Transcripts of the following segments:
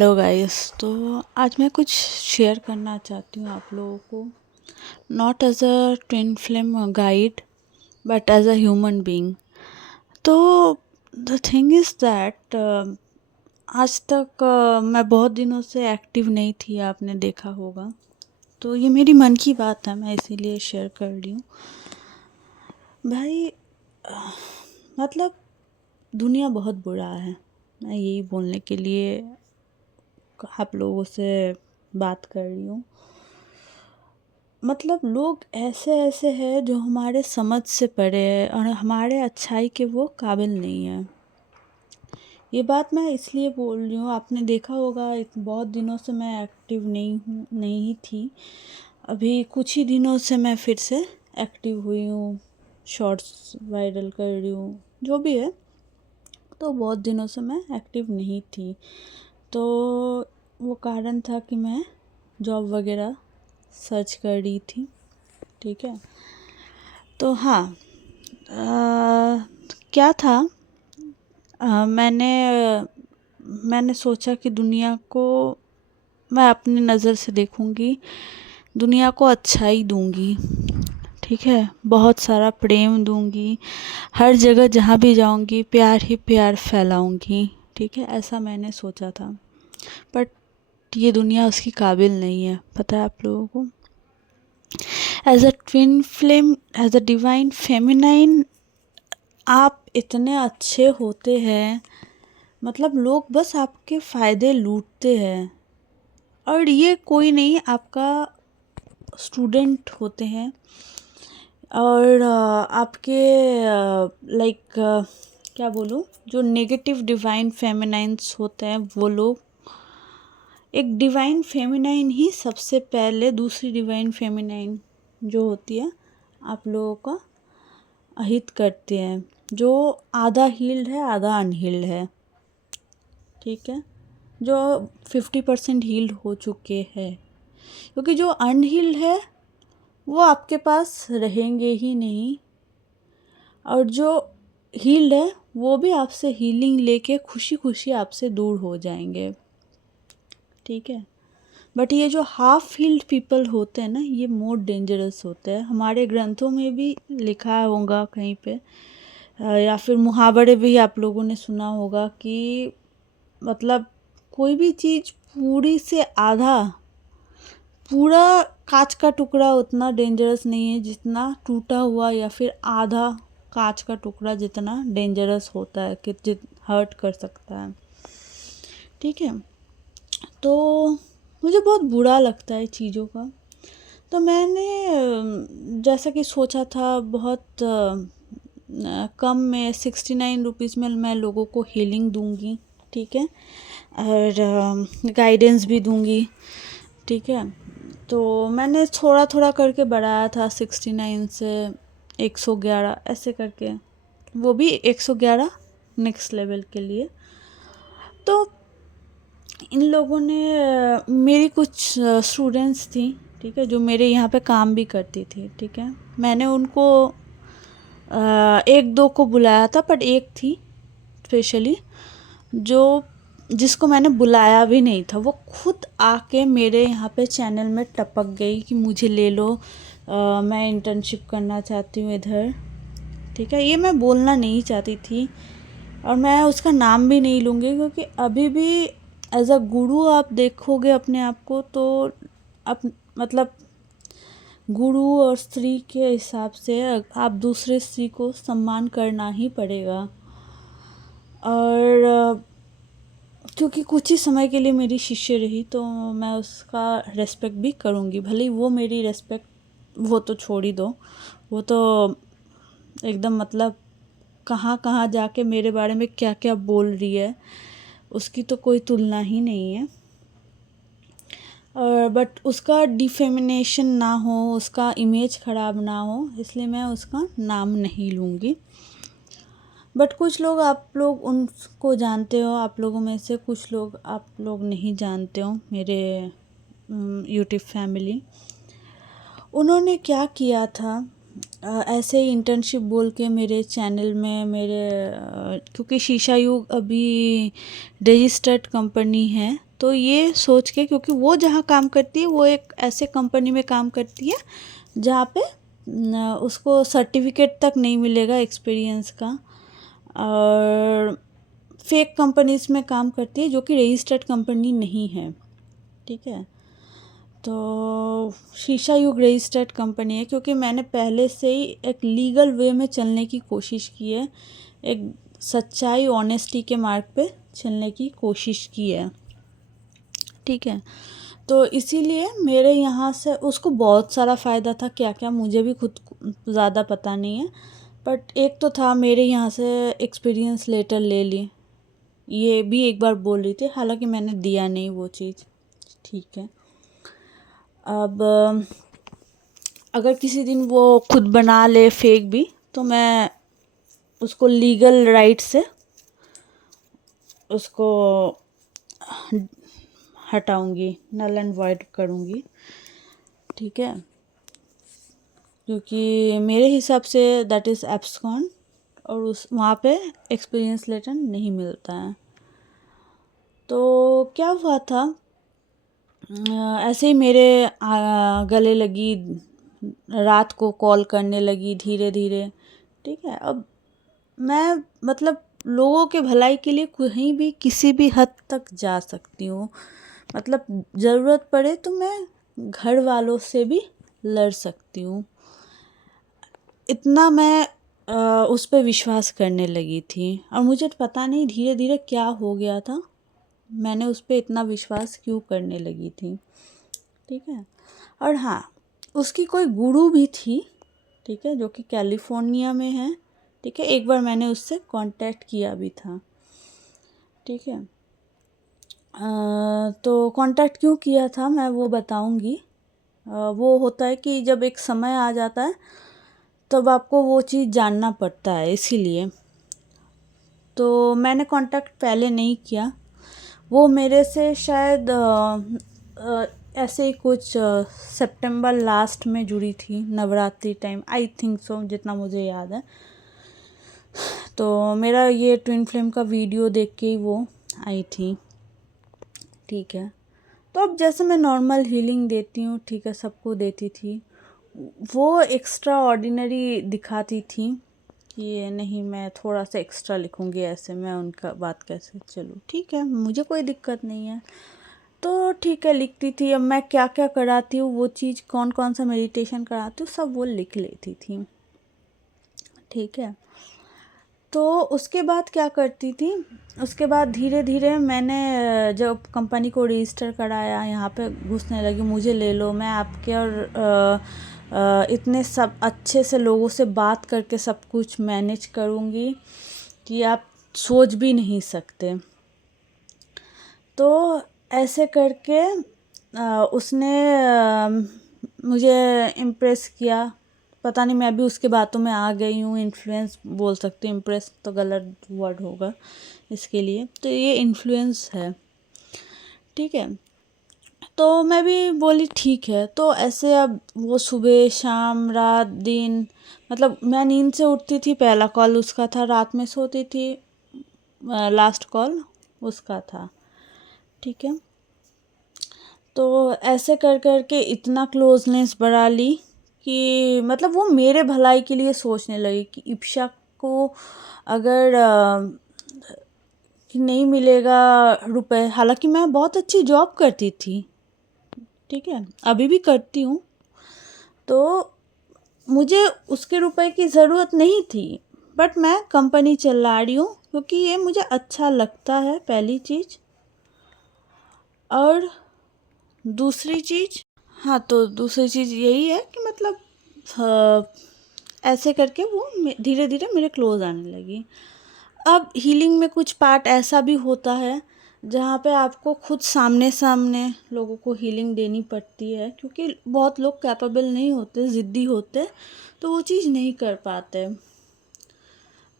Hello guys. तो आज मैं कुछ शेयर करना चाहती हूँ आप लोगों को, not as a twin flame guide but as a human being. तो द थिंग इज़ दैट आज तक मैं बहुत दिनों से एक्टिव नहीं थी, आपने देखा होगा। तो ये मेरी मन की बात है, मैं इसीलिए शेयर कर रही हूँ भाई। मतलब दुनिया बहुत बुरा है, मैं यही बोलने के लिए आप लोगों से बात कर रही हूँ। मतलब लोग ऐसे ऐसे हैं जो हमारे समझ से परे है और हमारे अच्छाई के वो काबिल नहीं है। ये बात मैं इसलिए बोल रही हूँ, आपने देखा होगा बहुत दिनों से मैं एक्टिव नहीं थी। अभी कुछ ही दिनों से मैं फिर से एक्टिव हुई हूँ, शॉर्ट्स वायरल कर रही हूँ, जो भी है। तो बहुत दिनों से मैं एक्टिव नहीं थी, तो वो कारण था कि मैं जॉब वगैरह सर्च कर रही थी। ठीक है। तो हाँ, क्या था, मैंने सोचा कि दुनिया को मैं अपनी नज़र से देखूंगी, दुनिया को अच्छाई दूंगी। ठीक है, बहुत सारा प्रेम दूंगी, हर जगह जहाँ भी जाऊंगी प्यार ही प्यार फैलाऊंगी। ठीक है, ऐसा मैंने सोचा था। बट ये दुनिया उसकी काबिल नहीं है, पता है आप लोगों को। As a twin flame, as a divine feminine, आप इतने अच्छे होते हैं, मतलब लोग बस आपके फ़ायदे लूटते हैं। और ये कोई नहीं, आपका स्टूडेंट होते हैं और आपके लाइक क्या बोलूँ, जो नेगेटिव डिवाइन फेमिनाइंस होते हैं वो लोग। एक डिवाइन फेमिनाइन ही सबसे पहले दूसरी डिवाइन फेमिनाइन जो होती है आप लोगों का अहित करते हैं, जो आधा हील्ड है आधा अनहील्ड है। ठीक है, जो 50% हील्ड हो चुके हैं, क्योंकि जो अनहील्ड है वो आपके पास रहेंगे ही नहीं, और जो हील्ड है वो भी आपसे हीलिंग लेके खुशी खुशी आपसे दूर हो जाएंगे। ठीक है, बट ये जो हाफ हील्ड पीपल होते हैं ना, ये मोर डेंजरस होते हैं। हमारे ग्रंथों में भी लिखा होगा कहीं पे, या फिर मुहावरे भी आप लोगों ने सुना होगा कि मतलब कोई भी चीज़ पूरी से आधा, पूरा कांच का टुकड़ा उतना डेंजरस नहीं है जितना टूटा हुआ या फिर आधा कांच का टुकड़ा जितना डेंजरस होता है, कि हर्ट कर सकता है। ठीक है, तो मुझे बहुत बुरा लगता है चीज़ों का। तो मैंने जैसा कि सोचा था, बहुत कम में 69 रुपीज़ में मैं लोगों को हीलिंग दूंगी। ठीक है, और गाइडेंस भी दूंगी। ठीक है, तो मैंने थोड़ा थोड़ा करके बढ़ाया था, 69 से 111 ऐसे करके, वो भी 111 नेक्स्ट लेवल के लिए। तो इन लोगों ने मेरी कुछ स्टूडेंट्स थी, ठीक है, जो मेरे यहाँ पे काम भी करती थी। ठीक है, मैंने उनको एक दो को बुलाया था, बट एक थी स्पेशली जो जिसको मैंने बुलाया भी नहीं था, वो खुद आके मेरे यहाँ पे चैनल में टपक गई कि मुझे ले लो, मैं इंटर्नशिप करना चाहती हूँ इधर। ठीक है, ये मैं बोलना नहीं चाहती थी और मैं उसका नाम भी नहीं लूँगी, क्योंकि अभी भी एज अ गुरु आप देखोगे अपने आप को, तो आप मतलब गुरु और स्त्री के हिसाब से आप दूसरे स्त्री को सम्मान करना ही पड़ेगा। और क्योंकि कुछ ही समय के लिए मेरी शिष्य रही, तो मैं उसका रेस्पेक्ट भी करूँगी, भले ही वो मेरी रेस्पेक्ट, वो तो छोड़ ही दो, वो तो एकदम मतलब कहाँ कहाँ जाके मेरे बारे में क्या क्या बोल रही है, उसकी तो कोई तुलना ही नहीं है। और बट उसका डिफेमिनेशन ना हो, उसका इमेज ख़राब ना हो, इसलिए मैं उसका नाम नहीं लूँगी। बट कुछ लोग, आप लोग उनको जानते हो, आप लोगों में से कुछ लोग आप लोग नहीं जानते हो, मेरे यूट्यूब फैमिली। उन्होंने क्या किया था, ऐसे ही इंटर्नशिप बोल के मेरे चैनल में, मेरे क्योंकि शीशा युग अभी रजिस्टर्ड कंपनी है, तो ये सोच के, क्योंकि वो जहाँ काम करती है वो एक ऐसे कंपनी में काम करती है जहाँ पे उसको सर्टिफिकेट तक नहीं मिलेगा एक्सपीरियंस का, और फेक कंपनीज में काम करती है जो कि रजिस्टर्ड कंपनी नहीं है। ठीक है, तो शीशा युग रजिस्टर्ड कंपनी है, क्योंकि मैंने पहले से ही एक लीगल वे में चलने की कोशिश की है, एक सच्चाई ऑनेस्टी के मार्ग पे चलने की कोशिश की है। ठीक है, तो इसीलिए मेरे यहाँ से उसको बहुत सारा फ़ायदा था, क्या क्या मुझे भी खुद ज़्यादा पता नहीं है, बट एक तो था मेरे यहाँ से एक्सपीरियंस लेटर ले ली, ये भी एक बार बोल रही थी, हालांकि मैंने दिया नहीं वो चीज़। ठीक है, अब अगर किसी दिन वो खुद बना ले फेक भी, तो मैं उसको लीगल राइट से उसको हटाऊंगी, नल एंड वॉइड करूंगी। ठीक है, क्योंकि मेरे हिसाब से दैट इज़ एब्सकॉन, और उस वहाँ पे एक्सपीरियंस लेटर नहीं मिलता है। तो क्या हुआ था, ऐसे ही मेरे गले लगी, रात को कॉल करने लगी धीरे धीरे। ठीक है, अब मैं मतलब लोगों के भलाई के लिए कहीं भी किसी भी हद तक जा सकती हूँ, मतलब ज़रूरत पड़े तो मैं घर वालों से भी लड़ सकती हूँ, इतना मैं उस पर विश्वास करने लगी थी। और मुझे पता नहीं धीरे धीरे क्या हो गया था, मैंने उस पर इतना विश्वास क्यों करने लगी थी। ठीक है, और हाँ, उसकी कोई गुरु भी थी, ठीक है, जो कि कैलिफोर्निया में है। ठीक है, एक बार मैंने उससे कांटेक्ट किया भी था। ठीक है, तो कांटेक्ट क्यों किया था मैं वो बताऊंगी। वो होता है कि जब एक समय आ जाता है तब आपको वो चीज़ जानना पड़ता है, इसीलिए। तो मैंने कांटेक्ट पहले नहीं किया, वो मेरे से शायद ऐसे ही कुछ सितंबर लास्ट में जुड़ी थी, Navratri time, I think so, जितना मुझे याद है। तो मेरा ये ट्विन फ्लेम का वीडियो देख के ही वो आई थी। ठीक है, तो अब जैसे मैं नॉर्मल हीलिंग देती हूँ, ठीक है, सबको देती थी, वो एक्स्ट्रा ऑर्डिनरी दिखाती थी कि ये नहीं, मैं थोड़ा सा एक्स्ट्रा लिखूँगी ऐसे, मैं उनका बात कैसे चलूँ। ठीक है, मुझे कोई दिक्कत नहीं है, तो ठीक है लिखती थी। अब मैं क्या क्या कराती हूँ वो चीज़, कौन कौन सा मेडिटेशन कराती हूँ, सब वो लिख लेती थी। ठीक है, तो उसके बाद क्या करती थी, उसके बाद धीरे धीरे मैंने जब कंपनी को रजिस्टर कराया, यहाँ पे घुसने लगी, मुझे ले लो, मैं आपके और इतने सब अच्छे से लोगों से बात करके सब कुछ मैनेज करूँगी कि आप सोच भी नहीं सकते। तो ऐसे करके उसने मुझे इम्प्रेस किया, पता नहीं, मैं भी उसके बातों में आ गई हूँ, इन्फ्लुएंस बोल सकते हैं, इम्प्रेस तो गलत वर्ड होगा इसके लिए, तो ये इन्फ्लुएंस है। ठीक है, तो मैं भी बोली ठीक है। तो ऐसे अब वो सुबह शाम रात दिन, मतलब मैं नींद से उठती थी, पहला कॉल उसका था, रात में सोती थी, लास्ट कॉल उसका था। ठीक है, तो ऐसे कर कर के इतना क्लोजनेस बढ़ा ली कि मतलब वो मेरे भलाई के लिए सोचने लगी कि इप्शा को अगर कि नहीं मिलेगा रुपए, हालांकि मैं बहुत अच्छी जॉब करती थी, ठीक है, अभी भी करती हूँ, तो मुझे उसके रुपए की ज़रूरत नहीं थी, बट मैं कंपनी चला रही हूँ क्योंकि ये मुझे अच्छा लगता है, पहली चीज़। और दूसरी चीज़, हाँ, तो दूसरी चीज़ यही है कि मतलब ऐसे करके वो धीरे धीरे मेरे क्लोज आने लगी। अब हीलिंग में कुछ पार्ट ऐसा भी होता है जहाँ पे आपको खुद सामने सामने लोगों को हीलिंग देनी पड़ती है, क्योंकि बहुत लोग कैपेबल नहीं होते, ज़िद्दी होते, तो वो चीज़ नहीं कर पाते।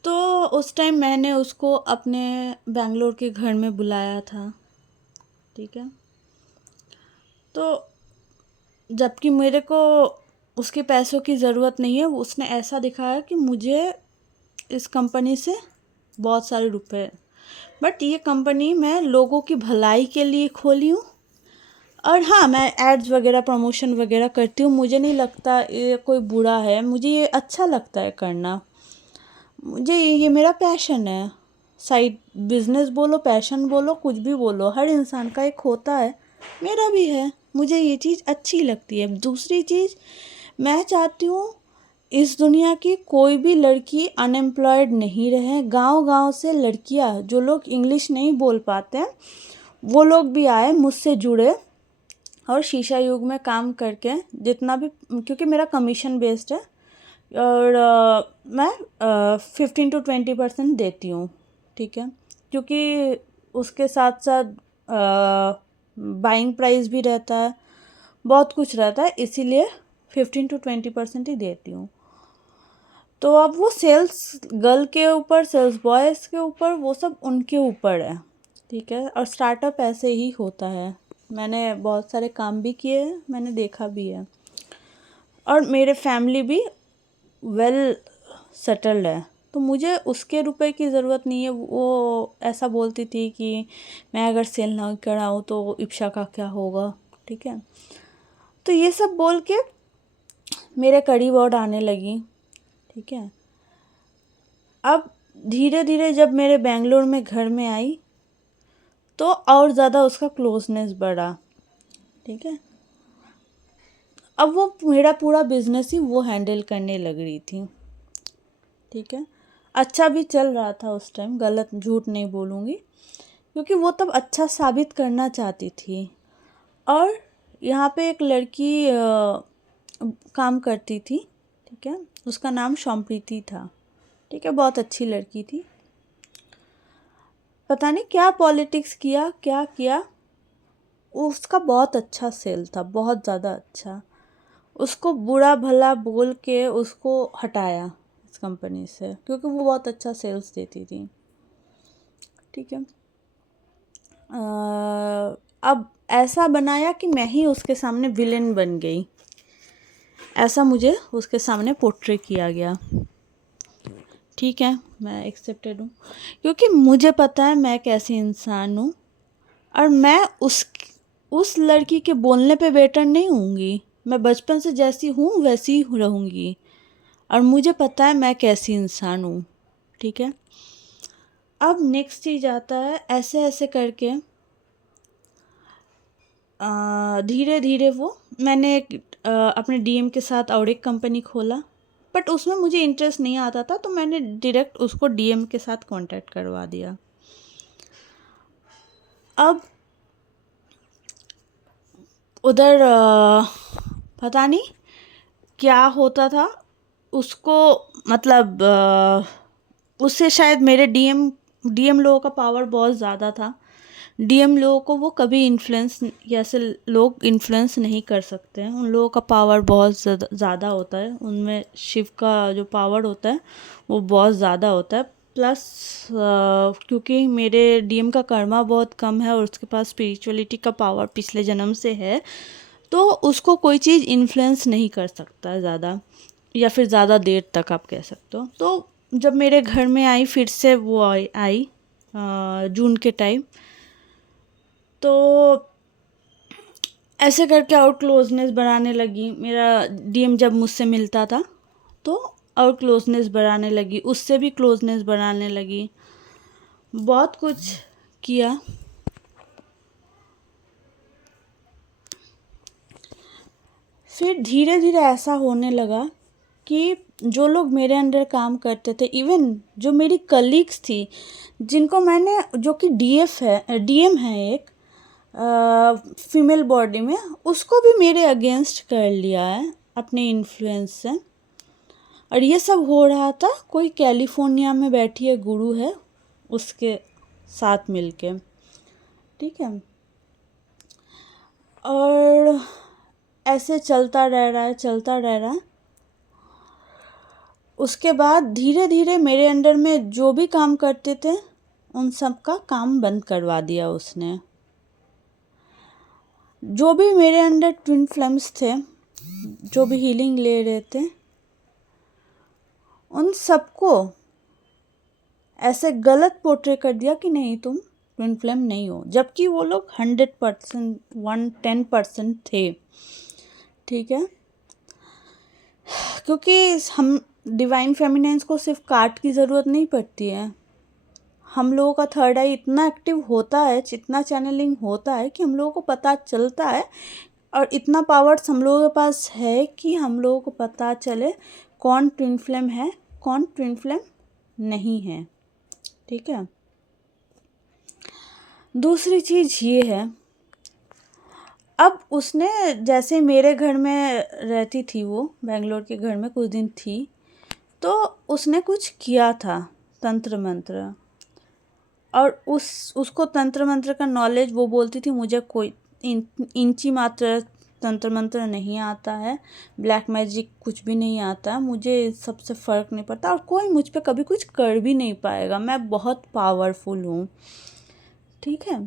तो उस टाइम मैंने उसको अपने बेंगलोर के घर में बुलाया था। ठीक है, तो जबकि मेरे को उसके पैसों की ज़रूरत नहीं है, उसने ऐसा दिखाया कि मुझे इस कंपनी से बहुत सारे रुपए बट ये कंपनी मैं लोगों की भलाई के लिए खोली हूँ। और हाँ, मैं एड्स वगैरह प्रमोशन वगैरह करती हूँ। मुझे नहीं लगता ये कोई बुरा है, मुझे ये अच्छा लगता है करना। मुझे ये मेरा पैशन है। साइड बिजनेस बोलो, पैशन बोलो, कुछ भी बोलो, हर इंसान का एक होता है, मेरा भी है। मुझे ये चीज़ अच्छी लगती है। दूसरी चीज़, मैं चाहती हूँ इस दुनिया की कोई भी लड़की अनएम्प्लॉयड नहीं रहे। गांव-गांव से लड़कियां, जो लोग इंग्लिश नहीं बोल पाते हैं, वो लोग भी आए, मुझसे जुड़े और शीशा युग में काम करके जितना भी, क्योंकि मेरा कमीशन बेस्ड है और मैं 15 to 20% देती हूँ, ठीक है। क्योंकि उसके साथ साथ बाइंग प्राइस भी रहता है, बहुत कुछ रहता है, इसीलिए 15 to 20% ही देती हूँ। तो अब वो सेल्स गर्ल के ऊपर, सेल्स बॉयज़ के ऊपर, वो सब उनके ऊपर है, ठीक है। और स्टार्टअप ऐसे ही होता है। मैंने बहुत सारे काम भी किए हैं, मैंने देखा भी है, और मेरे फैमिली भी वेल सेटल्ड है, तो मुझे उसके रुपए की ज़रूरत नहीं है। वो ऐसा बोलती थी कि मैं अगर सेल ना कराऊँ तो इप्शा का क्या होगा, ठीक है। तो ये सब बोल के मेरे करीब और आने लगी, ठीक है। अब धीरे धीरे जब मेरे बेंगलोर में घर में आई तो और ज़्यादा उसका क्लोजनेस बढ़ा, ठीक है। अब वो मेरा पूरा बिजनेस ही वो हैंडल करने लग रही थी, ठीक है। अच्छा भी चल रहा था उस टाइम, गलत झूठ नहीं बोलूँगी, क्योंकि वो तब अच्छा साबित करना चाहती थी। और यहाँ पे एक लड़की काम करती थी, ठीक है। उसका नाम शॉम्प्रीति था, ठीक है। बहुत अच्छी लड़की थी। पता नहीं क्या पॉलिटिक्स किया, क्या किया, उसका बहुत अच्छा सेल था, बहुत ज़्यादा अच्छा। उसको बुरा भला बोल के उसको हटाया इस कंपनी से, क्योंकि वो बहुत अच्छा सेल्स देती थी, ठीक है। अब ऐसा बनाया कि मैं ही उसके सामने विलेन बन गई, ऐसा मुझे उसके सामने पोर्ट्रे किया गया, ठीक है। मैं एक्सेप्टेड हूँ, क्योंकि मुझे पता है मैं कैसी इंसान हूँ, और मैं उस लड़की के बोलने पे बेटर नहीं होंगी। मैं बचपन से जैसी हूँ वैसी ही रहूँगी, और मुझे पता है मैं कैसी इंसान हूँ, ठीक है। अब नेक्स्ट चीज़ आता है, ऐसे ऐसे करके धीरे धीरे वो मैंने अपने डीएम के साथ और एक कंपनी खोला, बट उसमें मुझे इंटरेस्ट नहीं आता था, तो मैंने डायरेक्ट उसको डीएम के साथ कांटेक्ट करवा दिया। अब उधर पता नहीं क्या होता था उसको, मतलब उससे शायद मेरे डीएम लोगों का पावर बहुत ज़्यादा था। डीएम लोगों को वो कभी इन्फ्लुएंस, ऐसे लोग इन्फ्लुएंस नहीं कर सकते हैं, उन लोगों का पावर बहुत ज़्यादा होता है, उनमें शिव का जो पावर होता है वो बहुत ज़्यादा होता है। प्लस क्योंकि मेरे डीएम का कर्मा बहुत कम है और उसके पास स्पिरिचुअलिटी का पावर पिछले जन्म से है, तो उसको कोई चीज़ इन्फ्लुएंस नहीं कर सकता ज़्यादा, या फिर ज़्यादा देर तक आप कह सकते हो। तो जब मेरे घर में आई, फिर से वो आई जून के टाइम, तो ऐसे करके और क्लोजनेस बढ़ाने लगी। मेरा डीएम जब मुझसे मिलता था तो और क्लोजनेस बढ़ाने लगी, उससे भी क्लोजनेस बढ़ाने लगी, बहुत कुछ किया। फिर धीरे धीरे ऐसा होने लगा कि जो लोग मेरे अंडर काम करते थे, इवन जो मेरी कलीग्स थी, जिनको मैंने, जो कि डीएम है एक फीमेल बॉडी में, उसको भी मेरे अगेंस्ट कर लिया है अपने इन्फ्लुएंस से। और ये सब हो रहा था, कोई कैलिफोर्निया में बैठी है गुरु है, उसके साथ मिलके, ठीक है। और ऐसे चलता रह रहा है, चलता रह रहा है। उसके बाद धीरे धीरे मेरे अंडर में जो भी काम करते थे उन सब का काम बंद करवा दिया उसने। जो भी मेरे अंडर ट्विन फ्लेम्स थे, जो भी हीलिंग ले रहे थे, उन सबको ऐसे गलत पोर्ट्रे कर दिया कि नहीं तुम ट्विन फ्लेम नहीं हो, जबकि वो लोग 100% 110% थे। ठीक है, क्योंकि हम डिवाइन फेमिनाइन्स को सिर्फ कार्ड की ज़रूरत नहीं पड़ती है। हम लोगों का थर्ड आई इतना एक्टिव होता है, इतना चैनलिंग होता है कि हम लोगों को पता चलता है, और इतना पावर्स हम लोगों के पास है कि हम लोगों को पता चले कौन ट्विन फ्लेम है, कौन ट्विन फ्लेम नहीं है। ठीक है, दूसरी चीज़ ये है, अब उसने जैसे मेरे घर में रहती थी, वो बेंगलोर के घर में कुछ दिन थी, तो उसने कुछ किया था तंत्र मंत्र, और उसको तंत्र मंत्र का नॉलेज, वो बोलती थी मुझे कोई इंची मात्र तंत्र मंत्र नहीं आता है, ब्लैक मैजिक कुछ भी नहीं आता है, मुझे सबसे फ़र्क नहीं पड़ता और कोई मुझ पे कभी कुछ कर भी नहीं पाएगा, मैं बहुत पावरफुल हूँ। ठीक है,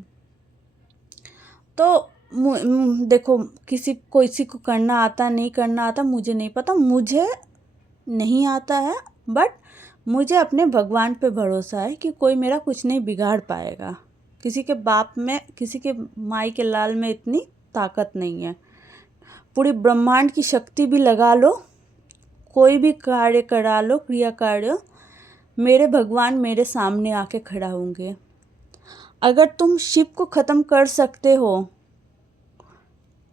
तो देखो, किसी को करना आता नहीं करना आता मुझे नहीं पता, मुझे नहीं आता है, बट मुझे अपने भगवान पे भरोसा है कि कोई मेरा कुछ नहीं बिगाड़ पाएगा। किसी के बाप में, किसी के माई के लाल में इतनी ताकत नहीं है। पूरी ब्रह्मांड की शक्ति भी लगा लो, कोई भी कार्य करा लो, क्रिया कार्य, मेरे भगवान मेरे सामने आके खड़ा होंगे। अगर तुम शिव को ख़त्म कर सकते हो,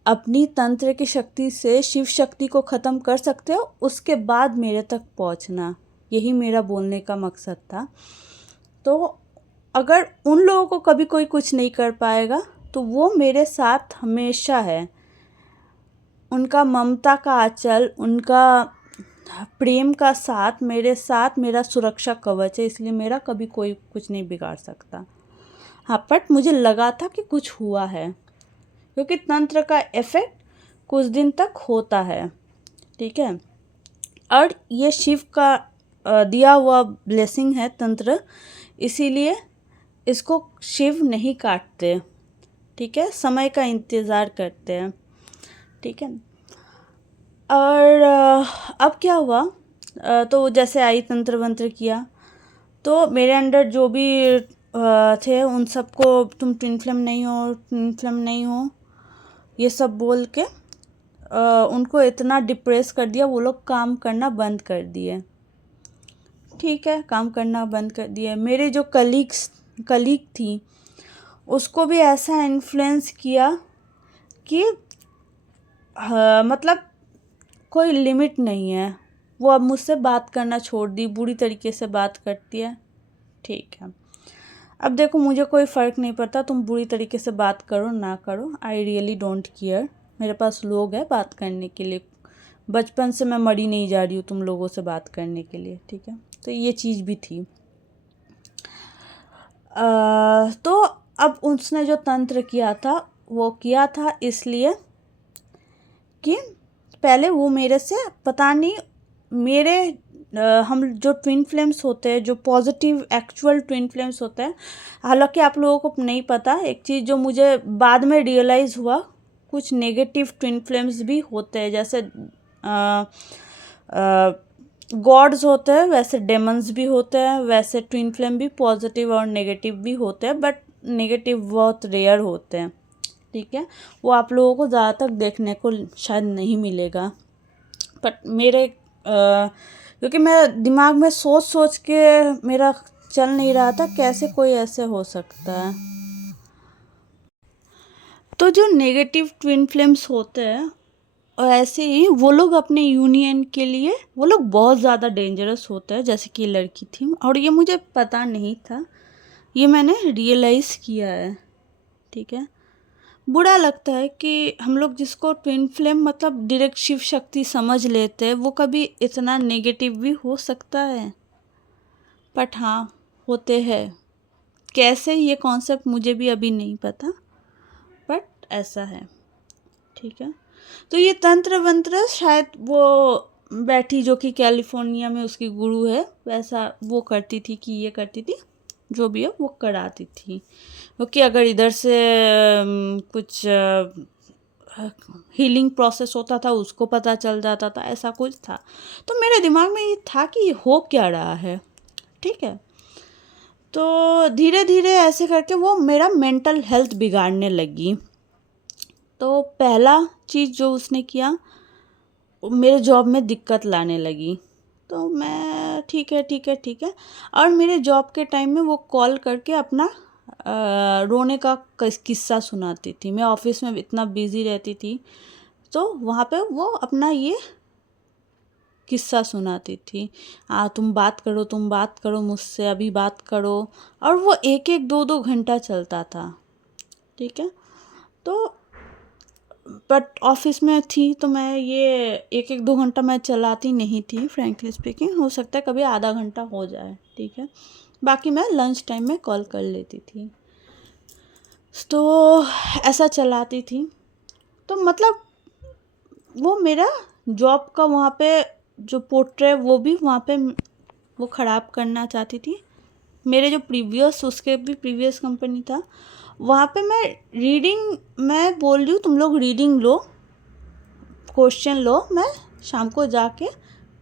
अपनी तंत्र की शक्ति से शिव शक्ति को ख़त्म कर सकते हो, उसके बाद मेरे तक पहुंचना, यही मेरा बोलने का मकसद था। तो अगर उन लोगों को कभी कोई कुछ नहीं कर पाएगा, तो वो मेरे साथ हमेशा है। उनका ममता का आंचल, उनका प्रेम का साथ मेरा सुरक्षा कवच है, इसलिए मेरा कभी कोई कुछ नहीं बिगाड़ सकता। हाँ, बट मुझे लगा था कि कुछ हुआ है, क्योंकि तंत्र का इफ़ेक्ट कुछ दिन तक होता है। ठीक है, और ये शिव का दिया हुआ ब्लेसिंग है तंत्र, इसीलिए इसको शिव नहीं काटते। ठीक है, समय का इंतज़ार करते हैं। ठीक है, और अब क्या हुआ, तो जैसे आई तंत्र मंत्र किया, तो मेरे अंडर जो भी थे उन सबको तुम ट्विन फ्लेम नहीं हो, ट्विन फ्लेम नहीं हो, ये सब बोल के उनको इतना डिप्रेस कर दिया, वो लोग काम करना बंद कर दिए। ठीक है, काम करना बंद कर दिए। मेरे जो कलीग थी, उसको भी ऐसा इन्फ्लुएंस किया कि मतलब कोई लिमिट नहीं है। वो अब मुझसे बात करना छोड़ दी, बुरी तरीके से बात करती है। ठीक है, अब देखो, मुझे कोई फ़र्क नहीं पड़ता तुम बुरी तरीके से बात करो ना करो, आई रियली डोंट केयर। मेरे पास लोग हैं बात करने के लिए, बचपन से मैं मरी नहीं जा रही हूँ तुम लोगों से बात करने के लिए। ठीक है, तो ये चीज़ भी थी। तो अब उसने जो तंत्र किया था, वो किया था इसलिए कि पहले वो मेरे से पता नहीं, मेरे हम जो ट्विन फ्लेम्स होते हैं, जो पॉजिटिव एक्चुअल ट्विन फ्लेम्स होते हैं, हालांकि आप लोगों को नहीं पता, एक चीज़ जो मुझे बाद में रियलाइज़ हुआ, कुछ नेगेटिव ट्विन फ्लेम्स भी होते हैं। जैसे गॉड्स होते हैं, वैसे डेमन्स भी होते हैं, वैसे ट्विन फ्लेम भी पॉजिटिव और नेगेटिव भी होते हैं, बट नेगेटिव बहुत रेयर होते हैं। ठीक है, वो आप लोगों को ज़्यादातर देखने को शायद नहीं मिलेगा, बट मेरे क्योंकि मैं दिमाग में सोच के मेरा चल नहीं रहा था कैसे कोई ऐसे हो सकता है। तो जो नेगेटिव ट्विन फ्लेम्स होते हैं, और ऐसे ही वो लोग अपने यूनियन के लिए वो लोग बहुत ज़्यादा डेंजरस होते हैं, जैसे कि लड़की थी, और ये मुझे पता नहीं था, ये मैंने रियलाइज़ किया है। ठीक है, बुरा लगता है कि हम लोग जिसको ट्विन फ्लेम मतलब डायरेक्ट शिव शक्ति समझ लेते हैं, वो कभी इतना नेगेटिव भी हो सकता है। बट हाँ, होते हैं। कैसे, ये कॉन्सेप्ट मुझे भी अभी नहीं पता, बट ऐसा है। ठीक है, तो ये तंत्र वंत्र शायद वो बैठी जो कि कैलिफोर्निया में उसकी गुरु है, वैसा वो करती थी कि ये करती थी, जो भी है वो कराती थी, क्योंकि अगर इधर से कुछ हीलिंग प्रोसेस होता था उसको पता चल जाता था, ऐसा कुछ था। तो मेरे दिमाग में ये था कि ये हो क्या रहा है। ठीक है, तो धीरे धीरे ऐसे करके वो मेरा मेंटल हेल्थ बिगाड़ने लगी। तो पहला चीज़ जो उसने किया, मेरे जॉब में दिक्कत लाने लगी। तो मैं ठीक है ठीक है ठीक है, और मेरे जॉब के टाइम में वो कॉल करके अपना रोने का किस्सा सुनाती थी। मैं ऑफिस में इतना बिजी रहती थी, तो वहाँ पे वो अपना ये किस्सा सुनाती थी। तुम बात करो मुझसे, अभी बात करो। और वो एक एक दो दो घंटा चलता था, ठीक है। तो बट ऑफिस में थी तो मैं ये एक एक दो घंटा मैं चलाती नहीं थी, फ्रैंकली स्पीकिंग। हो सकता है कभी आधा घंटा हो जाए, ठीक है। बाकी मैं लंच टाइम में कॉल कर लेती थी। तो ऐसा चलाती थी। तो मतलब वो मेरा जॉब का वहाँ पे जो पोर्ट्रे वो भी वहाँ पे वो ख़राब करना चाहती थी। मेरे जो उसके भी प्रीवियस कंपनी था, वहाँ पे मैं बोल रही हूँ तुम लोग रीडिंग लो, क्वेश्चन लो, मैं शाम को जाके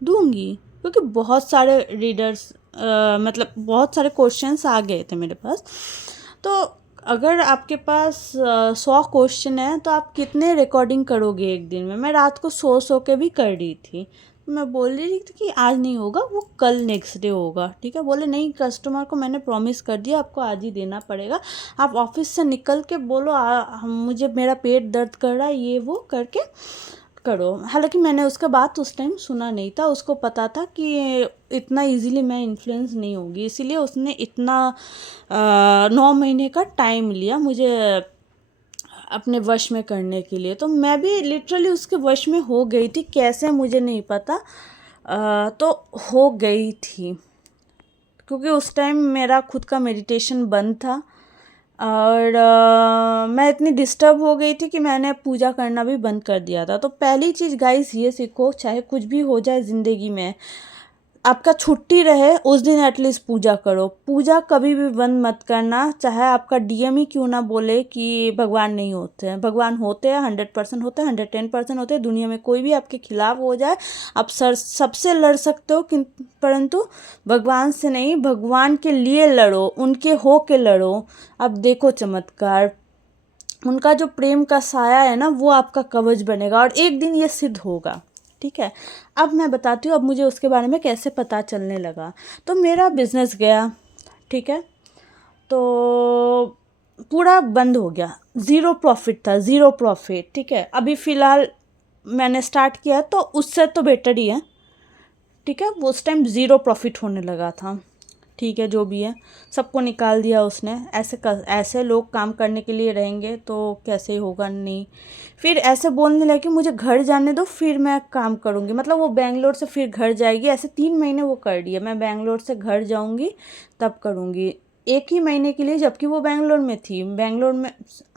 दूंगी। क्योंकि बहुत सारे रीडर्स मतलब बहुत सारे क्वेश्चंस आ गए थे मेरे पास। तो अगर आपके पास 100 क्वेश्चन है तो आप कितने रिकॉर्डिंग करोगे एक दिन में। मैं रात को सो के भी कर रही थी। मैं बोल रही थी कि आज नहीं होगा, वो कल नेक्स्ट डे होगा, ठीक है। बोले नहीं, कस्टमर को मैंने प्रॉमिस कर दिया, आपको आज ही देना पड़ेगा। आप ऑफिस से निकल के बोलो मुझे मेरा पेट दर्द कर रहा है, ये वो करके करो। हालांकि मैंने उसका बात उस टाइम सुना नहीं था। उसको पता था कि इतना इजीली मैं इन्फ्लुएंस नहीं होगी, इसीलिए उसने इतना 9 महीने का टाइम लिया मुझे अपने वश में करने के लिए। तो मैं भी लिटरली उसके वश में हो गई थी, कैसे मुझे नहीं पता, तो हो गई थी। क्योंकि उस टाइम मेरा खुद का मेडिटेशन बंद था, और मैं इतनी डिस्टर्ब हो गई थी कि मैंने पूजा करना भी बंद कर दिया था। तो पहली चीज़ गाइस ये सीखो, चाहे कुछ भी हो जाए ज़िंदगी में, आपका छुट्टी रहे उस दिन एटलीस्ट पूजा करो। पूजा कभी भी बंद मत करना, चाहे आपका डीएम ही क्यों ना बोले कि भगवान नहीं होते हैं। भगवान होते हैं, 100% होते हैं, 110% होते हैं। दुनिया में कोई भी आपके खिलाफ हो जाए, आप सबसे लड़ सकते हो, परंतु भगवान से नहीं, भगवान के लिए लड़ो, उनके हो के लड़ो। अब देखो चमत्कार, उनका जो प्रेम का साया है ना, वो आपका कवच बनेगा, और एक दिन ये सिद्ध होगा, ठीक है। अब मैं बताती हूँ अब मुझे उसके बारे में कैसे पता चलने लगा। तो मेरा बिजनेस गया, ठीक है। तो पूरा बंद हो गया, ज़ीरो प्रॉफिट था, ज़ीरो प्रॉफिट, ठीक है। अभी फ़िलहाल मैंने स्टार्ट किया तो उससे तो बेटर ही है, ठीक है। वो उस टाइम ज़ीरो प्रॉफिट होने लगा था, ठीक है। जो भी है, सबको निकाल दिया उसने। ऐसे लोग काम करने के लिए रहेंगे तो कैसे होगा, नहीं। फिर ऐसे बोलने लगे मुझे घर जाने दो, फिर मैं काम करूँगी। मतलब वो बेंगलोर से फिर घर जाएगी, ऐसे 3 महीने वो कर दिया। मैं बेंगलोर से घर जाऊँगी तब करूँगी, एक ही महीने के लिए, जबकि वो बेंगलोर में थी। बेंगलोर में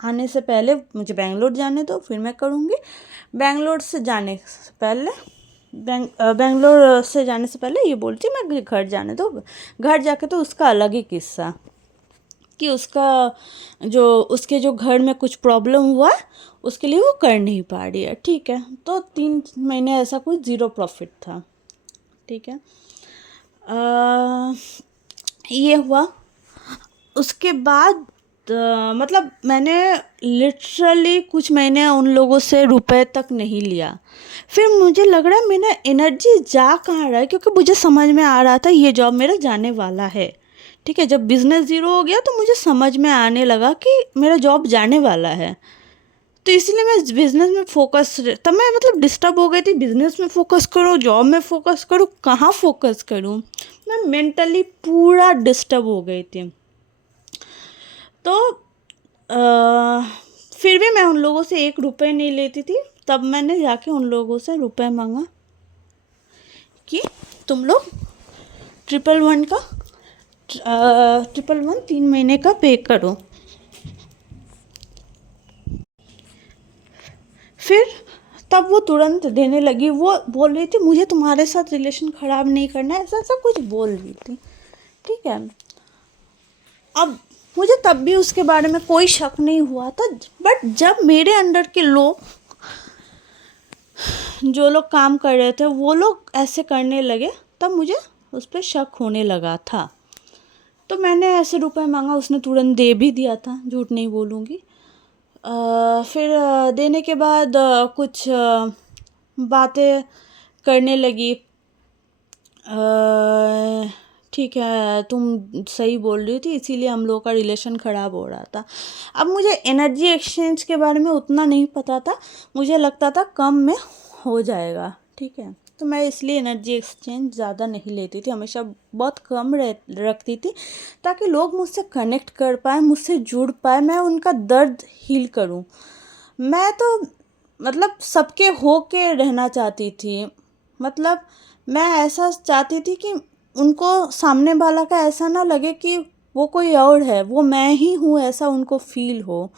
आने से पहले मुझे बेंगलोर जाने दो, फिर मैं करूँगी। बेंगलोर से जाने से पहले बेंगलोर से जाने से पहले ये बोलती मैं घर जाने दो। घर जाके तो उसका अलग ही किस्सा, कि उसके जो घर में कुछ प्रॉब्लम हुआ, उसके लिए वो कर नहीं पा रही है, ठीक है। तो 3 महीने ऐसा कुछ ज़ीरो प्रॉफिट था, ठीक है। ये हुआ। उसके बाद मतलब मैंने लिटरली कुछ महीने उन लोगों से रुपए तक नहीं लिया। फिर मुझे लग रहा है मेरा एनर्जी जा कहाँ रहा है, क्योंकि मुझे समझ में आ रहा था ये जॉब मेरा जाने वाला है, ठीक है। जब बिज़नेस ज़ीरो हो गया तो मुझे समझ में आने लगा कि मेरा जॉब जाने वाला है। तो इसलिए मैं बिज़नेस में फोकस, तब मैं मतलब डिस्टर्ब हो गई थी। बिज़नेस में फ़ोकस करो, जॉब में फ़ोकस करो, कहाँ फ़ोकस करूँ, मैं मेंटली पूरा डिस्टर्ब हो गई थी। तो फिर भी मैं उन लोगों से 1 रुपये नहीं लेती थी। तब मैंने जाके उन लोगों से रुपए मांगा कि तुम लोग 3 महीने का पे करो। फिर तब वो तुरंत देने लगी। वो बोल रही थी मुझे तुम्हारे साथ रिलेशन ख़राब नहीं करना है, ऐसा ऐसा कुछ बोल रही थी, ठीक है। अब मुझे तब भी उसके बारे में कोई शक नहीं हुआ था, बट जब मेरे अंडर के लोग, जो लोग काम कर रहे थे, वो लोग ऐसे करने लगे, तब मुझे उस पर शक होने लगा था। तो मैंने ऐसे रुपए मांगा, उसने तुरंत दे भी दिया था, झूठ नहीं बोलूँगी। फिर देने के बाद कुछ बातें करने लगी। ठीक है, तुम सही बोल रही थी, इसीलिए हम लोग का रिलेशन ख़राब हो रहा था। अब मुझे एनर्जी एक्सचेंज के बारे में उतना नहीं पता था, मुझे लगता था कम में हो जाएगा, ठीक है। तो मैं इसलिए एनर्जी एक्सचेंज ज़्यादा नहीं लेती थी, हमेशा बहुत कम रखती थी, ताकि लोग मुझसे कनेक्ट कर पाए, मुझसे जुड़ पाए, मैं उनका दर्द हील करूं। मैं तो मतलब सबके हो के रहना चाहती थी, मतलब मैं ऐसा चाहती थी कि उनको सामने वाला का ऐसा ना लगे कि वो कोई और है, वो मैं ही हूँ, ऐसा उनको फील हो।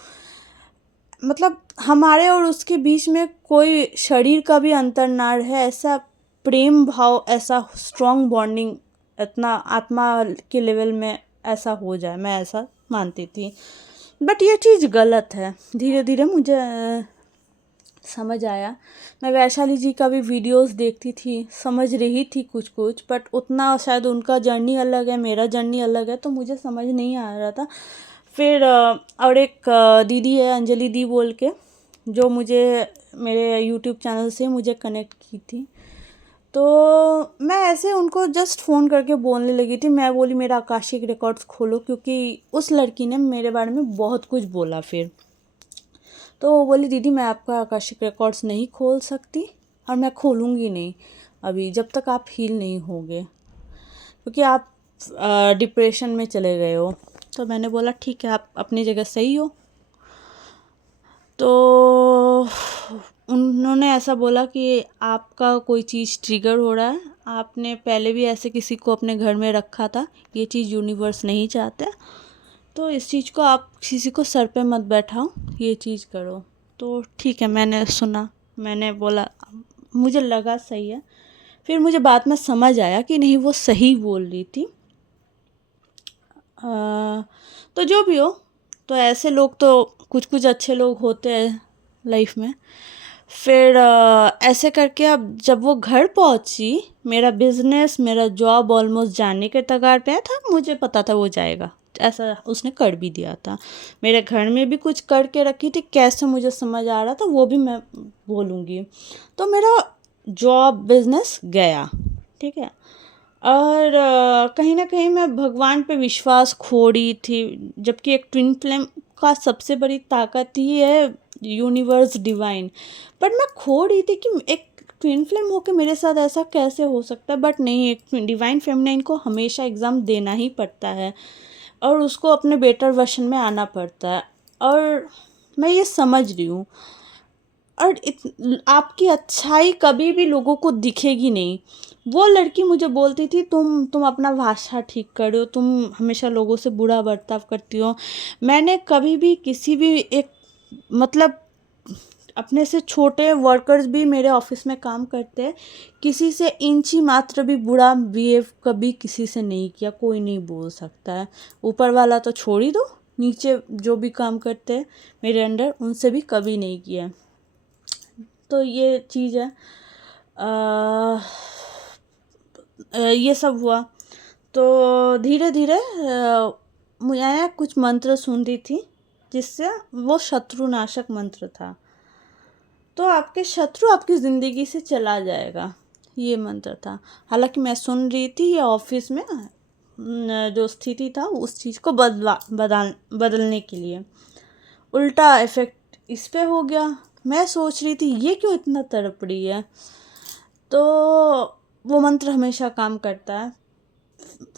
मतलब हमारे और उसके बीच में कोई शरीर का भी अंतर ना रहे, ऐसा प्रेम भाव, ऐसा स्ट्रॉन्ग बॉन्डिंग, इतना आत्मा के लेवल में ऐसा हो जाए, मैं ऐसा मानती थी। बट ये चीज़ गलत है। धीरे धीरे मुझे समझ आया। मैं वैशाली जी का भी वीडियोस देखती थी, समझ रही थी कुछ कुछ, बट उतना शायद उनका जर्नी अलग है, मेरा जर्नी अलग है, तो मुझे समझ नहीं आ रहा था। फिर और एक दीदी है अंजलि दी बोल के, जो मुझे मेरे यूट्यूब चैनल से मुझे कनेक्ट की थी। तो मैं ऐसे उनको जस्ट फ़ोन करके बोलने लगी थी, मैं बोली मेरा आकाशिक रिकॉर्ड्स खोलो, क्योंकि उस लड़की ने मेरे बारे में बहुत कुछ बोला। फिर तो वो बोली दीदी मैं आपका आकाशिक रिकॉर्ड्स नहीं खोल सकती, और मैं खोलूँगी नहीं अभी, जब तक आप हील नहीं होगे, क्योंकि आप डिप्रेशन में चले गए हो। तो मैंने बोला ठीक है, आप अपनी जगह सही हो। तो उन्होंने ऐसा बोला कि आपका कोई चीज़ ट्रिगर हो रहा है, आपने पहले भी ऐसे किसी को अपने घर में रखा था, ये चीज़ यूनिवर्स नहीं चाहते, तो इस चीज़ को आप किसी को सर पे मत बैठाओ, ये चीज़ करो। तो ठीक है, मैंने सुना, मैंने बोला, मुझे लगा सही है। फिर मुझे बाद में समझ आया कि नहीं, वो सही बोल रही थी। तो जो भी हो, तो ऐसे लोग तो कुछ कुछ अच्छे लोग होते हैं लाइफ में। फिर ऐसे करके अब जब वो घर पहुंची, मेरा बिजनेस, मेरा जॉब ऑलमोस्ट जाने के कगार पे था, मुझे पता था वो जाएगा, ऐसा उसने कर भी दिया था। मेरे घर में भी कुछ करके रखी थी, कैसे मुझे समझ आ रहा था वो भी मैं बोलूँगी। तो मेरा जॉब बिजनेस गया, ठीक है। और कहीं ना कहीं मैं भगवान पे विश्वास खो रही थी, जबकि एक ट्विन फ्लेम का सबसे बड़ी ताकत ही है यूनिवर्स डिवाइन, बट मैं खो रही थी कि एक ट्विन फ्लेम होके मेरे साथ ऐसा कैसे हो सकता है। बट नहीं, एक डिवाइन फेमिनाइन को हमेशा एग्ज़ाम देना ही पड़ता है, और उसको अपने बेटर वर्जन में आना पड़ता है, और मैं ये समझ रही हूँ। और आपकी अच्छाई कभी भी लोगों को दिखेगी नहीं। वो लड़की मुझे बोलती थी तुम अपना भाषा ठीक करो, तुम हमेशा लोगों से बुरा बर्ताव करती हो। मैंने कभी भी किसी भी एक मतलब अपने से छोटे वर्कर्स भी मेरे ऑफिस में काम करते हैं, किसी से इंची मात्र भी बुरा बिहेव कभी किसी से नहीं किया, कोई नहीं बोल सकता है। ऊपर वाला तो छोड़ ही दो, नीचे जो भी काम करते हैं मेरे अंडर, उनसे भी कभी नहीं किया। तो ये चीज़ है। ये सब हुआ। तो धीरे धीरे मैं कुछ मंत्र सुनती थी, जिससे वो शत्रुनाशक मंत्र था। तो आपके शत्रु आपकी ज़िंदगी से चला जाएगा, ये मंत्र था। हालांकि मैं सुन रही थी ये ऑफिस में जो स्थिति था उस चीज़ को बदलने के लिए, उल्टा इफ़ेक्ट इस पे हो गया। मैं सोच रही थी ये क्यों इतना तड़प रही है। तो वो मंत्र हमेशा काम करता है।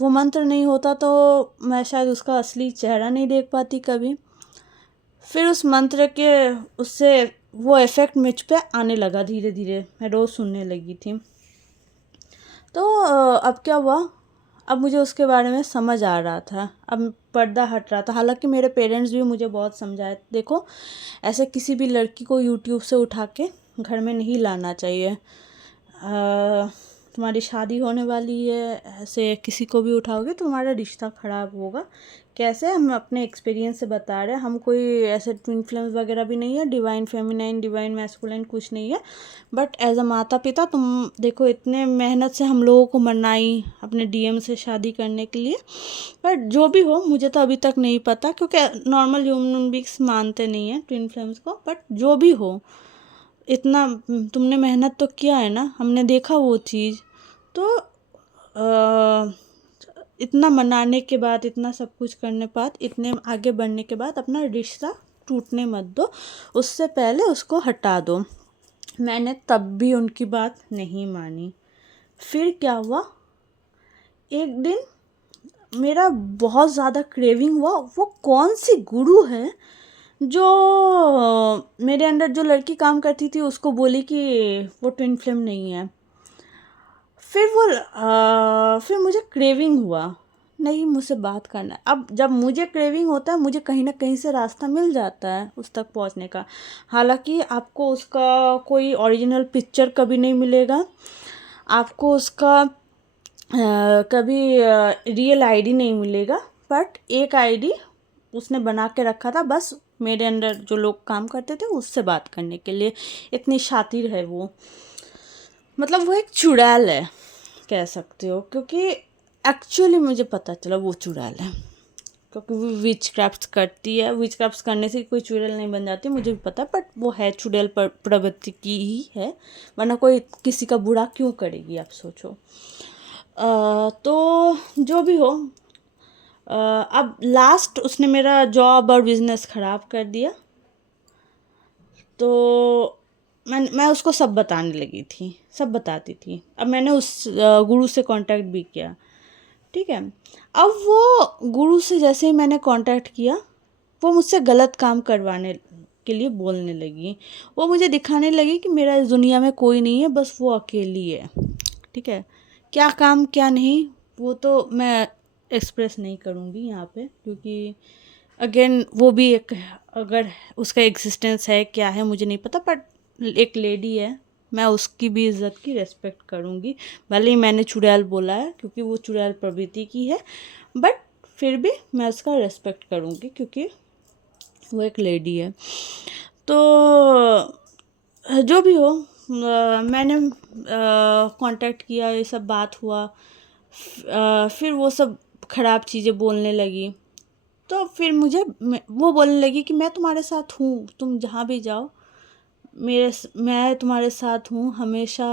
वो मंत्र नहीं होता तो मैं शायद उसका असली चेहरा नहीं देख पाती कभी। फिर उस मंत्र के उससे वो इफ़ेक्ट मुझ पे आने लगा धीरे धीरे, मैं रोज़ सुनने लगी थी। तो अब क्या हुआ, अब मुझे उसके बारे में समझ आ रहा था, अब पर्दा हट रहा था। हालांकि मेरे पेरेंट्स भी मुझे बहुत समझाए, देखो ऐसे किसी भी लड़की को यूट्यूब से उठा के घर में नहीं लाना चाहिए। तुम्हारी शादी होने वाली है, ऐसे किसी को भी उठाओगे तो तुम्हारा रिश्ता ख़राब होगा। कैसे, हम अपने एक्सपीरियंस से बता रहे हैं, हम कोई ऐसे ट्विन फ्लेम्स वगैरह भी नहीं है, डिवाइन फेमिनाइन डिवाइन मैस्कुलाइन कुछ नहीं है। बट एज अ माता पिता तुम देखो, इतने मेहनत से हम लोगों को मनाई अपने डीएम से शादी करने के लिए। बट जो भी हो, मुझे तो अभी तक नहीं पता, क्योंकि नॉर्मल ह्यूमन बींग्स मानते नहीं हैं ट्विन फ्लेम्स को। बट जो भी हो, इतना तुमने मेहनत तो किया है ना, हमने देखा वो चीज़। तो इतना मनाने के बाद, इतना सब कुछ करने के बाद, इतने आगे बढ़ने के बाद अपना रिश्ता टूटने मत दो, उससे पहले उसको हटा दो। मैंने तब भी उनकी बात नहीं मानी। फिर क्या हुआ, एक दिन मेरा बहुत ज़्यादा क्रेविंग हुआ। वो कौन सी गुरु है जो मेरे अंदर जो लड़की काम करती थी उसको बोली कि वो ट्विन फ्लेम नहीं है। फिर मुझे क्रेविंग हुआ, नहीं मुझसे बात करना है। अब जब मुझे क्रेविंग होता है, मुझे कहीं ना कहीं से रास्ता मिल जाता है उस तक पहुंचने का। हालांकि आपको उसका कोई ओरिजिनल पिक्चर कभी नहीं मिलेगा, आपको उसका कभी रियल आईडी नहीं मिलेगा। बट एक आईडी उसने बना के रखा था, बस मेरे अंदर जो लोग काम करते थे उससे बात करने के लिए। इतनी शातिर है वो, मतलब वो एक चुड़ैल है कह सकते हो, क्योंकि एक्चुअली मुझे पता चला वो चुड़ैल है, क्योंकि वो विच क्राफ्ट्स करती है। विच क्राफ्ट्स करने से कोई चुड़ैल नहीं बन जाती, मुझे भी पता, बट वो है चुड़ैल प्रवृत्ति की ही है, वरना कोई किसी का बुरा क्यों करेगी, आप सोचो। तो जो भी हो, अब लास्ट उसने मेरा जॉब और बिजनेस ख़राब कर दिया। तो मैं उसको सब बताने लगी थी, सब बताती थी। अब मैंने उस गुरु से कांटेक्ट भी किया, ठीक है। अब वो गुरु से जैसे ही मैंने कांटेक्ट किया, वो मुझसे गलत काम करवाने के लिए बोलने लगी। वो मुझे दिखाने लगी कि मेरा इस दुनिया में कोई नहीं है, बस वो अकेली है, ठीक है। क्या काम क्या नहीं वो तो मैं एक्सप्रेस नहीं करूँगी यहाँ पे, क्योंकि अगेन वो भी एक, अगर उसका एग्जिस्टेंस है क्या है मुझे नहीं पता, बट एक लेडी है, मैं उसकी भी इज़्ज़त की रेस्पेक्ट करूँगी। भले ही मैंने चुड़ैल बोला है क्योंकि वो चुड़ैल प्रवृत्ति की है, बट फिर भी मैं उसका रेस्पेक्ट करूँगी क्योंकि वो एक लेडी है। तो जो भी हो, मैंने कांटेक्ट किया, ये सब बात हुआ। फिर वो सब ख़राब चीज़ें बोलने लगी। तो फिर वो बोलने लगी कि मैं तुम्हारे साथ हूँ, तुम जहाँ भी जाओ मैं तुम्हारे साथ हूँ हमेशा।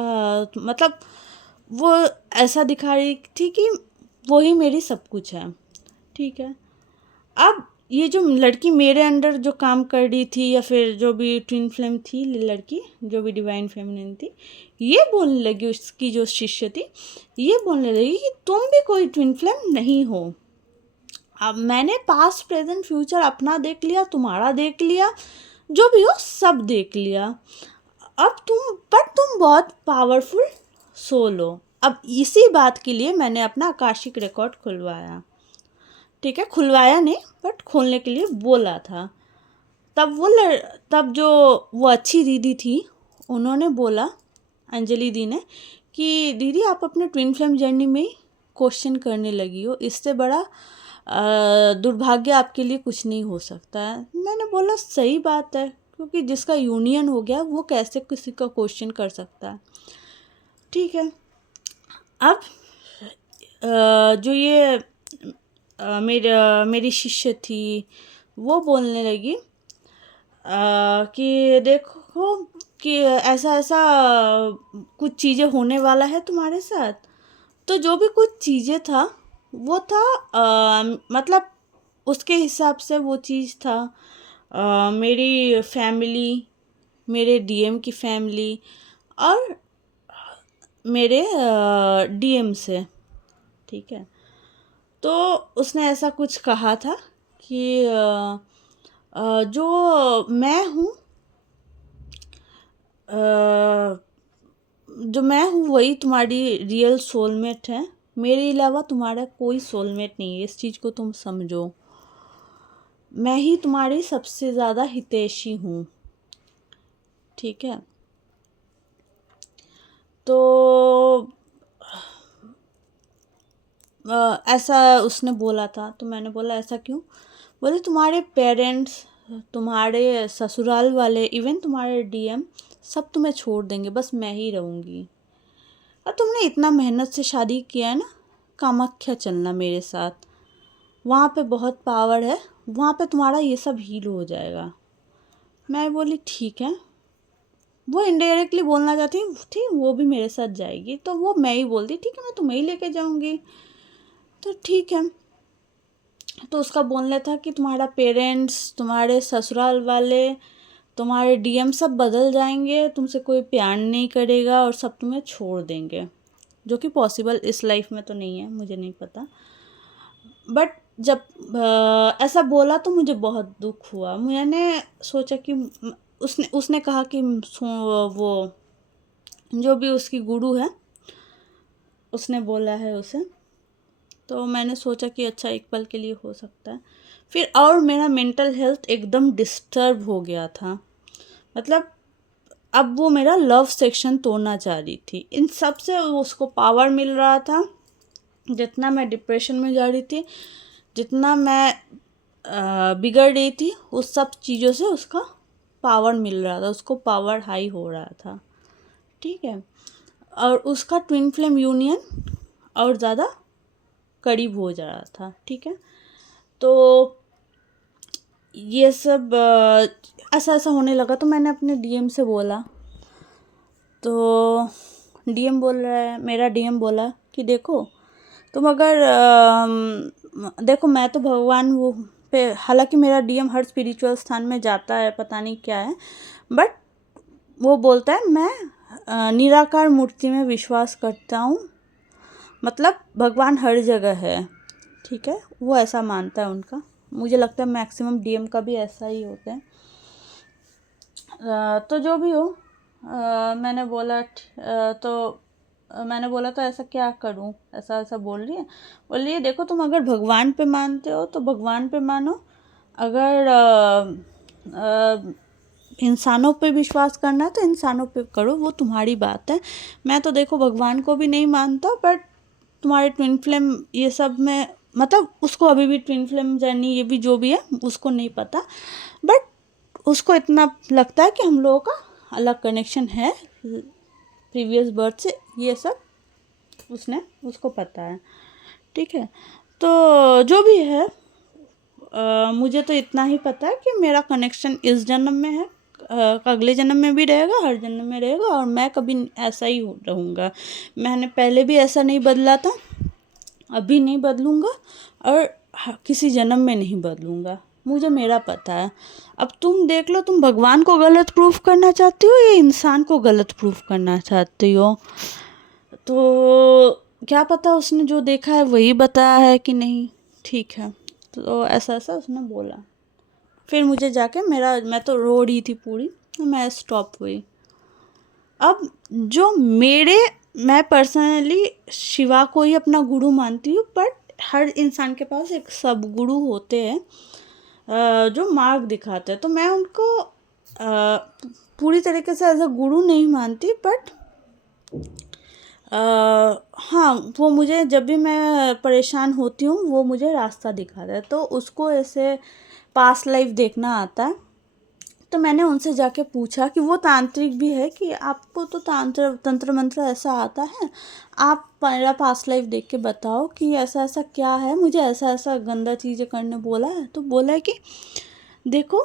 मतलब वो ऐसा दिखा रही थी कि वो ही मेरी सब कुछ है, ठीक है। अब ये जो लड़की मेरे अंडर जो काम कर रही थी, या फिर जो भी ट्विन फ्लेम थी लड़की, जो भी डिवाइन फेमिनिन थी, ये बोलने लगी, उसकी जो शिष्य थी, ये बोलने लगी कि तुम भी कोई ट्विन फ्लेम नहीं हो। अब मैंने पास्ट प्रेजेंट फ्यूचर अपना देख लिया, तुम्हारा देख लिया, जो भी हो सब देख लिया। अब तुम बहुत पावरफुल सोल हो। अब इसी बात के लिए मैंने अपना आकाशिक रिकॉर्ड खुलवाया, ठीक है। खुलवाया नहीं, बट खोलने के लिए बोला था। तब जो वो अच्छी दीदी थी, उन्होंने बोला, अंजलि दी ने, कि दीदी आप अपने ट्विन फ्लेम जर्नी में क्वेश्चन करने लगी हो, इससे बड़ा दुर्भाग्य आपके लिए कुछ नहीं हो सकता है। मैंने बोला सही बात है, क्योंकि जिसका यूनियन हो गया वो कैसे किसी का क्वेश्चन कर सकता है, ठीक है। अब जो ये मेरी शिष्य थी, वो बोलने लगी कि देखो कि ऐसा ऐसा कुछ चीज़ें होने वाला है तुम्हारे साथ। तो जो भी कुछ चीज़ें था वो था मतलब उसके हिसाब से वो चीज़ था मेरी फैमिली, मेरे डीएम की फैमिली और मेरे डीएम से, ठीक है। तो उसने ऐसा कुछ कहा था कि जो मैं हूँ वही तुम्हारी रियल सोलमेट है, मेरे अलावा तुम्हारा कोई सोलमेट नहीं है, इस चीज़ को तुम समझो। मैं ही तुम्हारी सबसे ज़्यादा हितैषी हूँ, ठीक है। तो ऐसा उसने बोला था। तो मैंने बोला ऐसा क्यों? बोले तुम्हारे पेरेंट्स, तुम्हारे ससुराल वाले, इवन तुम्हारे डीएम सब तुम्हें छोड़ देंगे, बस मैं ही रहूँगी। और तुमने इतना मेहनत से शादी किया है ना, कामाख्या चलना मेरे साथ, वहाँ पे बहुत पावर है, वहाँ पे तुम्हारा ये सब हील हो जाएगा। मैं बोली ठीक है। वो इनडायरेक्टली बोलना चाहती थी वो भी मेरे साथ जाएगी, तो वो मैं ही बोलती ठीक है मैं तुम्हें ही लेके जाऊँगी। तो ठीक है। तो उसका बोलने था कि तुम्हारा पेरेंट्स, तुम्हारे ससुराल वाले, तुम्हारे डीएम सब बदल जाएंगे, तुमसे कोई प्यार नहीं करेगा और सब तुम्हें छोड़ देंगे, जो कि पॉसिबल इस लाइफ में तो नहीं है, मुझे नहीं पता। बट जब ऐसा बोला तो मुझे बहुत दुख हुआ। मैंने सोचा कि उसने कहा कि वो जो भी उसकी गुरु है उसने बोला है उसे, तो मैंने सोचा कि अच्छा एक पल के लिए हो सकता है। फिर और मेरा मेंटल हेल्थ एकदम डिस्टर्ब हो गया था। मतलब अब वो मेरा लव सेक्शन तोड़ना चाह रही थी। इन सब से उसको पावर मिल रहा था। जितना मैं डिप्रेशन में जा रही थी, जितना मैं बिगड़ रही थी, उस सब चीज़ों से उसका पावर मिल रहा था, उसको पावर हाई हो रहा था। ठीक है। और उसका ट्विन फ्लेम यूनियन और ज़्यादा करीब हो जा रहा था। ठीक है। तो ये सब ऐसा ऐसा होने लगा। तो मैंने अपने डीएम से बोला, तो डीएम बोल रहा है, मेरा डीएम बोला कि देखो तुम अगर देखो मैं तो भगवान वो पे, हालांकि मेरा डीएम हर स्पिरिचुअल स्थान में जाता है, पता नहीं क्या है, बट वो बोलता है मैं निराकार मूर्ति में विश्वास करता हूँ, मतलब भगवान हर जगह है। ठीक है, वो ऐसा मानता है उनका। मुझे लगता है मैक्सिमम डीएम का भी ऐसा ही होता है। तो जो भी हो, मैंने बोला मैंने बोला तो ऐसा क्या करूं, ऐसा ऐसा बोल रही है। बोल रही है देखो तुम अगर भगवान पे मानते हो तो भगवान पे मानो, अगर इंसानों पे विश्वास करना है तो इंसानों पे करो, वो तुम्हारी बात है। मैं तो देखो भगवान को भी नहीं मानता, बट तुम्हारे ट्विन फ्लेम ये सब में, मतलब उसको अभी भी ट्विन फ्लेम जर्नी ये भी जो भी है उसको नहीं पता, बट उसको इतना लगता है कि हम लोगों का अलग कनेक्शन है प्रीवियस बर्थ से, ये सब उसको पता है। ठीक है। तो जो भी है, मुझे तो इतना ही पता है कि मेरा कनेक्शन इस जन्म में है, अगले जन्म में भी रहेगा, हर जन्म में रहेगा, और मैं कभी ऐसा ही रहूँगा। मैंने पहले भी ऐसा नहीं बदला था, अभी नहीं बदलूँगा, और किसी जन्म में नहीं बदलूँगा। मुझे मेरा पता है। अब तुम देख लो, तुम भगवान को गलत प्रूफ करना चाहती हो या इंसान को गलत प्रूफ करना चाहती हो? तो क्या पता उसने जो देखा है वही बताया है कि नहीं। ठीक है। तो ऐसा ऐसा उसने बोला। फिर मुझे जाके मैं तो रो रही थी पूरी, तो मैं स्टॉप हुई। अब जो मैं पर्सनली शिवा को ही अपना गुरु मानती हूँ, बट हर इंसान के पास एक सब गुरु होते हैं जो मार्ग दिखाते हैं। तो मैं उनको पूरी तरीके से एज अ गुरु नहीं मानती, बट हाँ, वो मुझे जब भी मैं परेशान होती हूँ वो मुझे रास्ता दिखाता है। तो उसको ऐसे पास्ट लाइफ देखना आता है। तो मैंने उनसे जाके पूछा कि वो तांत्रिक भी है, कि आपको तो तंत्र मंत्र ऐसा आता है, आप मेरा पास्ट लाइफ देख के बताओ कि ऐसा ऐसा क्या है, मुझे ऐसा ऐसा गंदा चीज़ें करने बोला है। तो बोला है कि देखो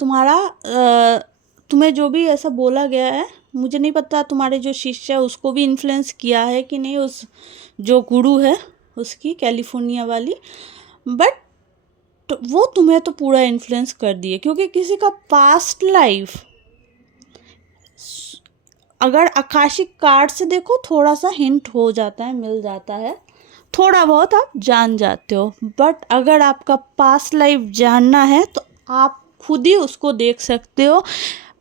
तुम्हें जो भी ऐसा बोला गया है, मुझे नहीं पता तुम्हारे जो शिष्य है उसको भी इन्फ्लुएंस किया है कि नहीं, उस जो गुरु है उसकी, कैलिफोर्निया वाली, बट तो वो तुम्हें तो पूरा इन्फ्लुएंस कर दिए। क्योंकि किसी का पास्ट लाइफ अगर आकाशिक कार्ड से देखो थोड़ा सा हिंट हो जाता है, मिल जाता है, थोड़ा बहुत आप जान जाते हो। बट अगर आपका पास्ट लाइफ जानना है तो आप खुद ही उसको देख सकते हो।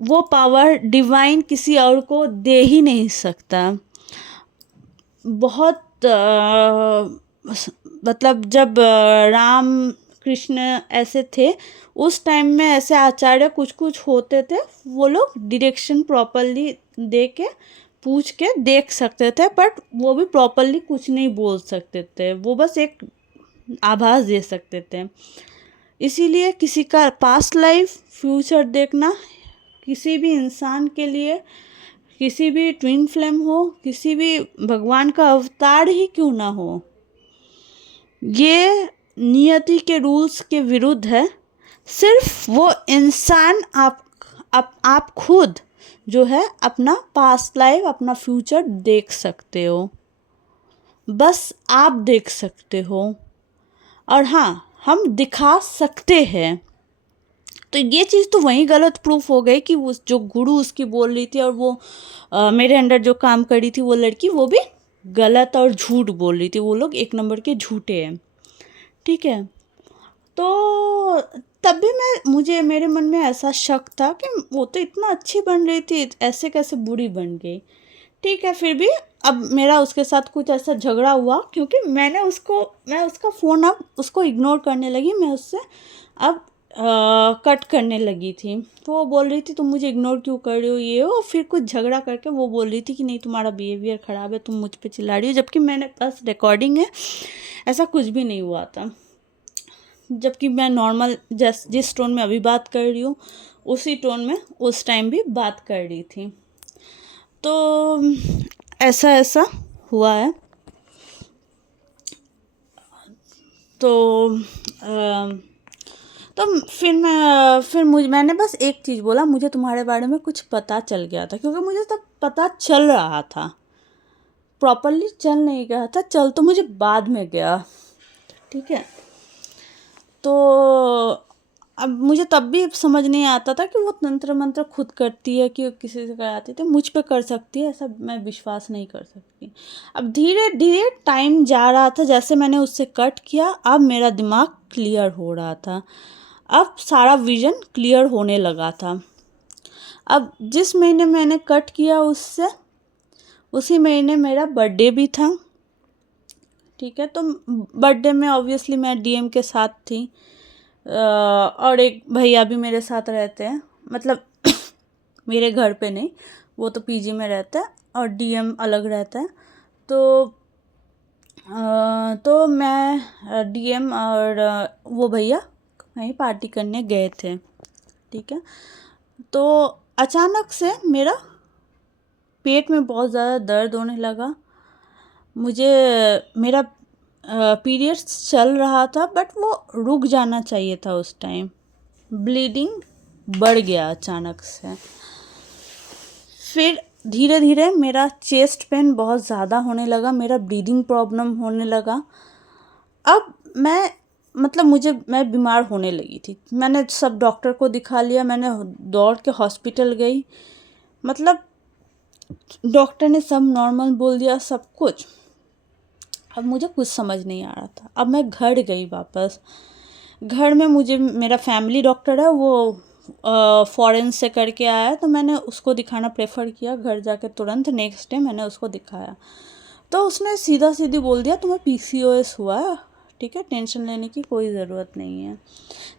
वो पावर डिवाइन किसी और को दे ही नहीं सकता। बहुत मतलब जब राम कृष्ण ऐसे थे, उस टाइम में ऐसे आचार्य कुछ कुछ होते थे, वो लोग डायरेक्शन प्रॉपरली दे के पूछ के देख सकते थे, बट वो भी प्रॉपरली कुछ नहीं बोल सकते थे, वो बस एक आभास दे सकते थे। इसीलिए किसी का पास्ट लाइफ फ्यूचर देखना किसी भी इंसान के लिए, किसी भी ट्विन फ्लेम हो, किसी भी भगवान का अवतार ही क्यों ना हो, ये नियति के रूल्स के विरुद्ध है। सिर्फ वो इंसान आप खुद जो है अपना पास्ट लाइफ, अपना फ्यूचर देख सकते हो, बस आप देख सकते हो। और हाँ, हम दिखा सकते हैं। तो ये चीज़ तो वहीं गलत प्रूफ हो गई कि वो जो गुरु उसकी बोल रही थी और वो मेरे अंडर जो काम कर रही थी वो लड़की, वो भी गलत और झूठ बोल रही थी। वो लोग एक नंबर के झूठे हैं, ठीक है। तो तब भी मुझे मेरे मन में ऐसा शक था कि वो तो इतना अच्छी बन रही थी, ऐसे कैसे बुरी बन गई। ठीक है, फिर भी अब मेरा उसके साथ कुछ ऐसा झगड़ा हुआ, क्योंकि मैं उसका फ़ोन अब उसको इग्नोर करने लगी, मैं उससे अब कट करने लगी थी। तो वो बोल रही थी तुम मुझे इग्नोर क्यों कर रही हो, ये हो। फिर कुछ झगड़ा करके वो बोल रही थी कि नहीं तुम्हारा बिहेवियर ख़राब है, तुम मुझ पे चिल्ला रही हो, जबकि मैंने पास रिकॉर्डिंग है, ऐसा कुछ भी नहीं हुआ था। जबकि मैं नॉर्मल जिस टोन में अभी बात कर रही हूँ उसी टोन में उस टाइम भी बात कर रही थी। तो ऐसा हुआ है। तो मैंने बस एक चीज़ बोला, मुझे तुम्हारे बारे में कुछ पता चल गया था, क्योंकि मुझे तब पता चल रहा था, प्रॉपरली चल नहीं गया था, चल तो मुझे बाद में गया, ठीक है। तो अब मुझे तब भी समझ नहीं आता था कि वो तंत्र मंत्र खुद करती है कि किसी से कराती थी, मुझ पे कर सकती है ऐसा मैं विश्वास नहीं कर सकती। अब धीरे धीरे टाइम जा रहा था, जैसे मैंने उससे कट किया अब मेरा दिमाग क्लियर हो रहा था, अब सारा विजन क्लियर होने लगा था। अब जिस महीने मैंने कट किया उससे, उसी महीने मेरा बर्थडे भी था, ठीक है। तो बर्थडे में ऑब्वियसली मैं डीएम के साथ थी, और एक भैया भी मेरे साथ रहते हैं, मतलब मेरे घर पे नहीं, वो तो पीजी में रहता है और डीएम अलग रहता है। तो मैं डीएम और वो भैया कहीं पार्टी करने गए थे, ठीक है। तो अचानक से मेरा पेट में बहुत ज़्यादा दर्द होने लगा। मुझे मेरा पीरियड्स चल रहा था, बट वो रुक जाना चाहिए था उस टाइम। ब्लीडिंग बढ़ गया अचानक से। फिर धीरे धीरे मेरा चेस्ट पेन बहुत ज़्यादा होने लगा, मेरा ब्रीदिंग प्रॉब्लम होने लगा। अब मैं बीमार होने लगी थी। मैंने सब डॉक्टर को दिखा लिया, मैंने दौड़ के हॉस्पिटल गई, मतलब डॉक्टर ने सब नॉर्मल बोल दिया, सब कुछ। अब मुझे कुछ समझ नहीं आ रहा था। अब मैं घर गई वापस। घर में मेरा फैमिली डॉक्टर है, वो फॉरेन से करके आया है, तो मैंने उसको दिखाना प्रेफर किया। घर जाके तुरंत नेक्स्ट डे मैंने उसको दिखाया, तो उसने सीधा सीधी बोल दिया तुम्हें पीसीओएस हुआ है, ठीक है, टेंशन लेने की कोई ज़रूरत नहीं है।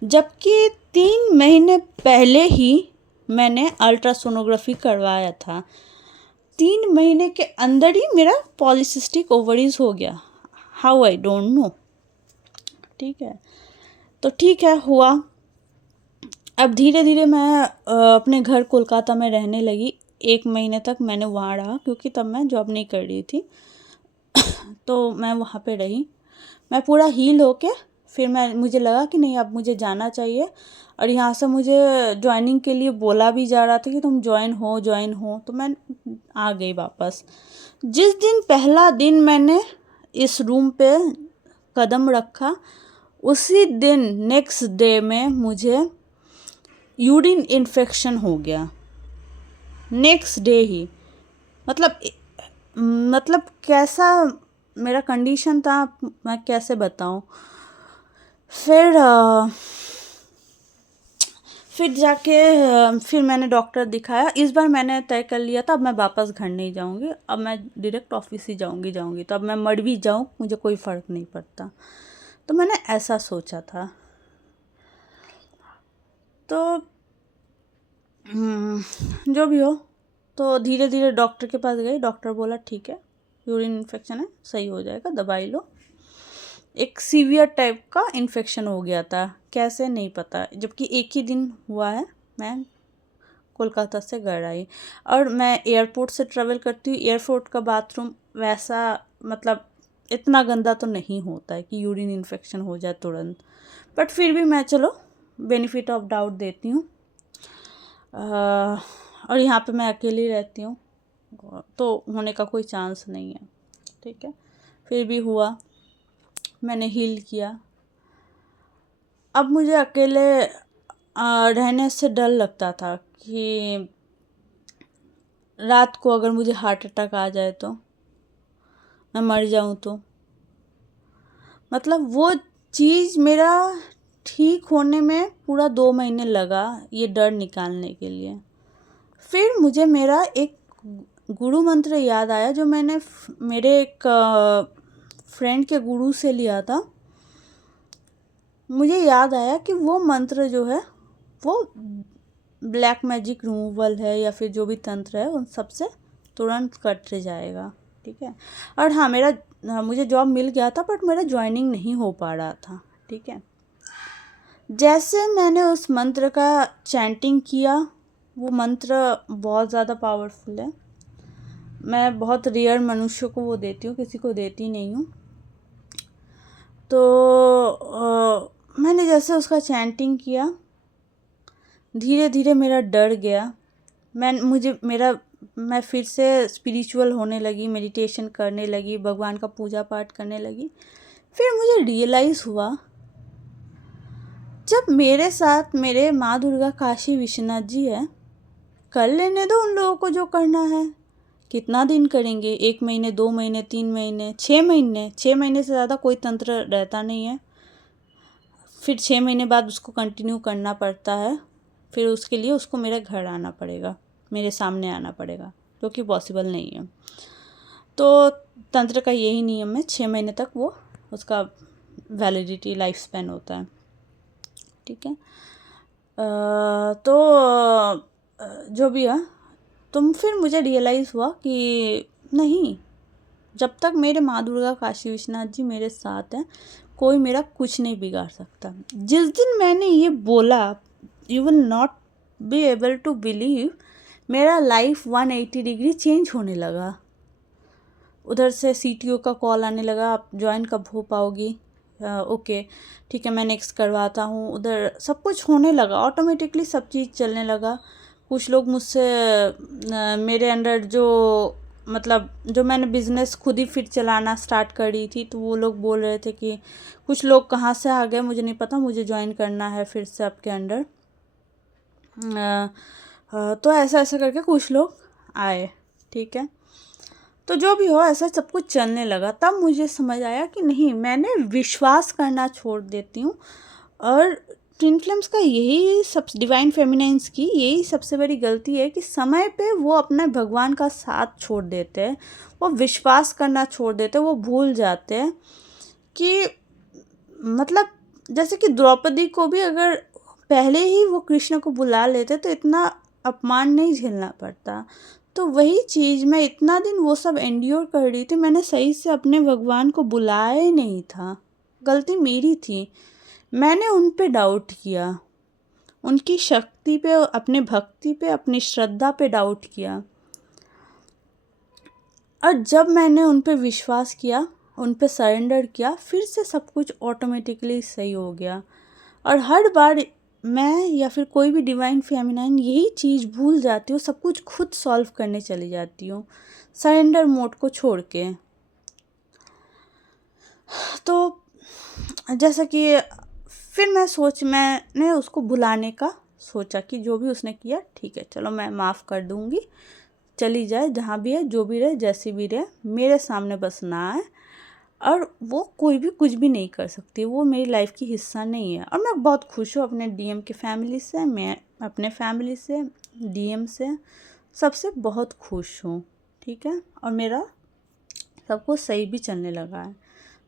जबकि 3 महीने पहले ही मैंने अल्ट्रासोनोग्राफी करवाया था, 3 महीने के अंदर ही मेरा पॉलीसिस्टिक ओवरीज हो गया। हाउ आई डोंट नो, ठीक है। तो ठीक है, हुआ। अब धीरे धीरे मैं अपने घर कोलकाता में रहने लगी। 1 महीने तक मैंने वहाँ रहा, क्योंकि तब मैं जॉब नहीं कर रही थी। तो मैं वहाँ पे रही, मैं पूरा हील होके फिर मुझे लगा कि नहीं अब मुझे जाना चाहिए। और यहाँ से मुझे ज्वाइनिंग के लिए बोला भी जा रहा था कि तुम ज्वाइन हो, तो मैं आ गई वापस। जिस दिन पहला दिन मैंने इस रूम पे कदम रखा, उसी दिन नेक्स्ट डे में मुझे यूरिन इन्फेक्शन हो गया, नेक्स्ट डे ही। मतलब कैसा मेरा कंडीशन था मैं कैसे बताऊं। फिर जाके फिर मैंने डॉक्टर दिखाया। इस बार मैंने तय कर लिया था अब मैं वापस घर नहीं जाऊंगी, अब मैं डायरेक्ट ऑफिस ही जाऊंगी। तो अब मैं मर भी जाऊं मुझे कोई फ़र्क नहीं पड़ता, तो मैंने ऐसा सोचा था। तो जो भी हो, तो धीरे धीरे डॉक्टर के पास गई, डॉक्टर बोला ठीक है यूरिन इन्फेक्शन है, सही हो जाएगा, दवाई लो। एक सीवियर टाइप का इन्फेक्शन हो गया था, कैसे नहीं पता, जबकि एक ही दिन हुआ है, मैं कोलकाता से घर आई। और मैं एयरपोर्ट से ट्रेवल करती हूँ, एयरपोर्ट का बाथरूम वैसा मतलब इतना गंदा तो नहीं होता है कि यूरिन इन्फेक्शन हो जाए तुरंत, बट फिर भी मैं चलो बेनिफिट ऑफ डाउट देती हूँ। और यहाँ पे मैं अकेली रहती हूँ तो होने का कोई चांस नहीं है, ठीक है। फिर भी हुआ, मैंने हील किया। अब मुझे अकेले रहने से डर लगता था कि रात को अगर मुझे हार्ट अटैक आ जाए तो मैं मर जाऊँ तो, मतलब वो चीज़ मेरा ठीक होने में पूरा 2 महीने लगा ये डर निकालने के लिए। फिर मुझे मेरा एक गुरु मंत्र याद आया जो मैंने मेरे एक फ्रेंड के गुरु से लिया था। मुझे याद आया कि वो मंत्र जो है वो ब्लैक मैजिक रिमूवल है या फिर जो भी तंत्र है उन सब से तुरंत कट जाएगा, ठीक है। और हाँ, मुझे जॉब मिल गया था बट मेरा ज्वाइनिंग नहीं हो पा रहा था, ठीक है। जैसे मैंने उस मंत्र का चैंटिंग किया, वो मंत्र बहुत ज़्यादा पावरफुल है, मैं बहुत रेयर मनुष्य को वो देती हूँ, किसी को देती नहीं हूँ। तो मैंने जैसे उसका चैंटिंग किया, धीरे धीरे मेरा डर गया, मैं फिर से स्पिरिचुअल होने लगी, मेडिटेशन करने लगी, भगवान का पूजा पाठ करने लगी। फिर मुझे रियलाइज़ हुआ, जब मेरे साथ मेरे माँ दुर्गा काशी विश्वनाथ जी है, कर लेने दो उन लोगों को जो करना है। कितना दिन करेंगे, 1 महीने, 2 महीने, 3 महीने, 6 महीने, 6 महीने से ज़्यादा कोई तंत्र रहता नहीं है। फिर 6 महीने बाद उसको कंटिन्यू करना पड़ता है, फिर उसके लिए उसको मेरे घर आना पड़ेगा, मेरे सामने आना पड़ेगा, जो कि पॉसिबल नहीं है। तो तंत्र का यही नियम है, 6 महीने तक वो उसका वैलिडिटी लाइफ स्पैन होता है, ठीक है। तो जो भी है, तो फिर मुझे रियलाइज़ हुआ कि नहीं, जब तक मेरे माँ दुर्गा काशी विश्वनाथ जी मेरे साथ हैं, कोई मेरा कुछ नहीं बिगाड़ सकता। जिस दिन मैंने ये बोला, you will not be able to believe, मेरा लाइफ 180 डिग्री चेंज होने लगा। उधर से CTO का कॉल आने लगा, आप ज्वाइन कब हो पाओगी, ओके ठीक है मैं नेक्स्ट करवाता हूँ। उधर सब कुछ होने लगा, ऑटोमेटिकली सब चीज़ चलने लगा। कुछ लोग मुझसे मेरे अंडर जो मैंने बिज़नेस खुद ही फिर चलाना स्टार्ट करी थी, तो वो लोग बोल रहे थे कि कुछ लोग कहाँ से आ गए मुझे नहीं पता, मुझे ज्वाइन करना है फिर से आपके अंडर। तो ऐसा ऐसा करके कुछ लोग आए, ठीक है। तो जो भी हो, ऐसा सब कुछ चलने लगा। तब मुझे समझ आया कि नहीं, मैंने विश्वास करना छोड़ देती हूँ। और ट्विन फ्लेम्स का यही सब, डिवाइन फेमिनाइंस की यही सबसे बड़ी गलती है कि समय पे वो अपने भगवान का साथ छोड़ देते हैं, वो विश्वास करना छोड़ देते हैं, वो भूल जाते हैं कि मतलब जैसे कि द्रौपदी को भी अगर पहले ही वो कृष्ण को बुला लेते तो इतना अपमान नहीं झेलना पड़ता। तो वही चीज़, मैं इतना दिन वो सब एंड्योर कर रही थी, मैंने सही से अपने भगवान को बुलाया ही नहीं था, गलती मेरी थी। मैंने उन पे डाउट किया, उनकी शक्ति पे, अपने भक्ति पे, अपनी श्रद्धा पे डाउट किया। और जब मैंने उन पे विश्वास किया, उन पे सरेंडर किया, फिर से सब कुछ ऑटोमेटिकली सही हो गया। और हर बार मैं या फिर कोई भी डिवाइन फेमिनाइन यही चीज़ भूल जाती हूँ, सब कुछ खुद सॉल्व करने चली जाती हूँ, सरेंडर मोड को छोड़ के। तो जैसा कि फिर मैंने उसको भुलाने का सोचा कि जो भी उसने किया ठीक है, चलो मैं माफ़ कर दूँगी, चली जाए जहाँ भी है, जो भी रहे, जैसी भी रहे, मेरे सामने बस ना आए। और वो कोई भी कुछ भी नहीं कर सकती, वो मेरी लाइफ की हिस्सा नहीं है। और मैं बहुत खुश हूँ अपने DM की फैमिली से, मैं अपने फैमिली से, DM से, सबसे बहुत खुश हूँ, ठीक है। और मेरा सब कुछ सही भी चलने लगा है।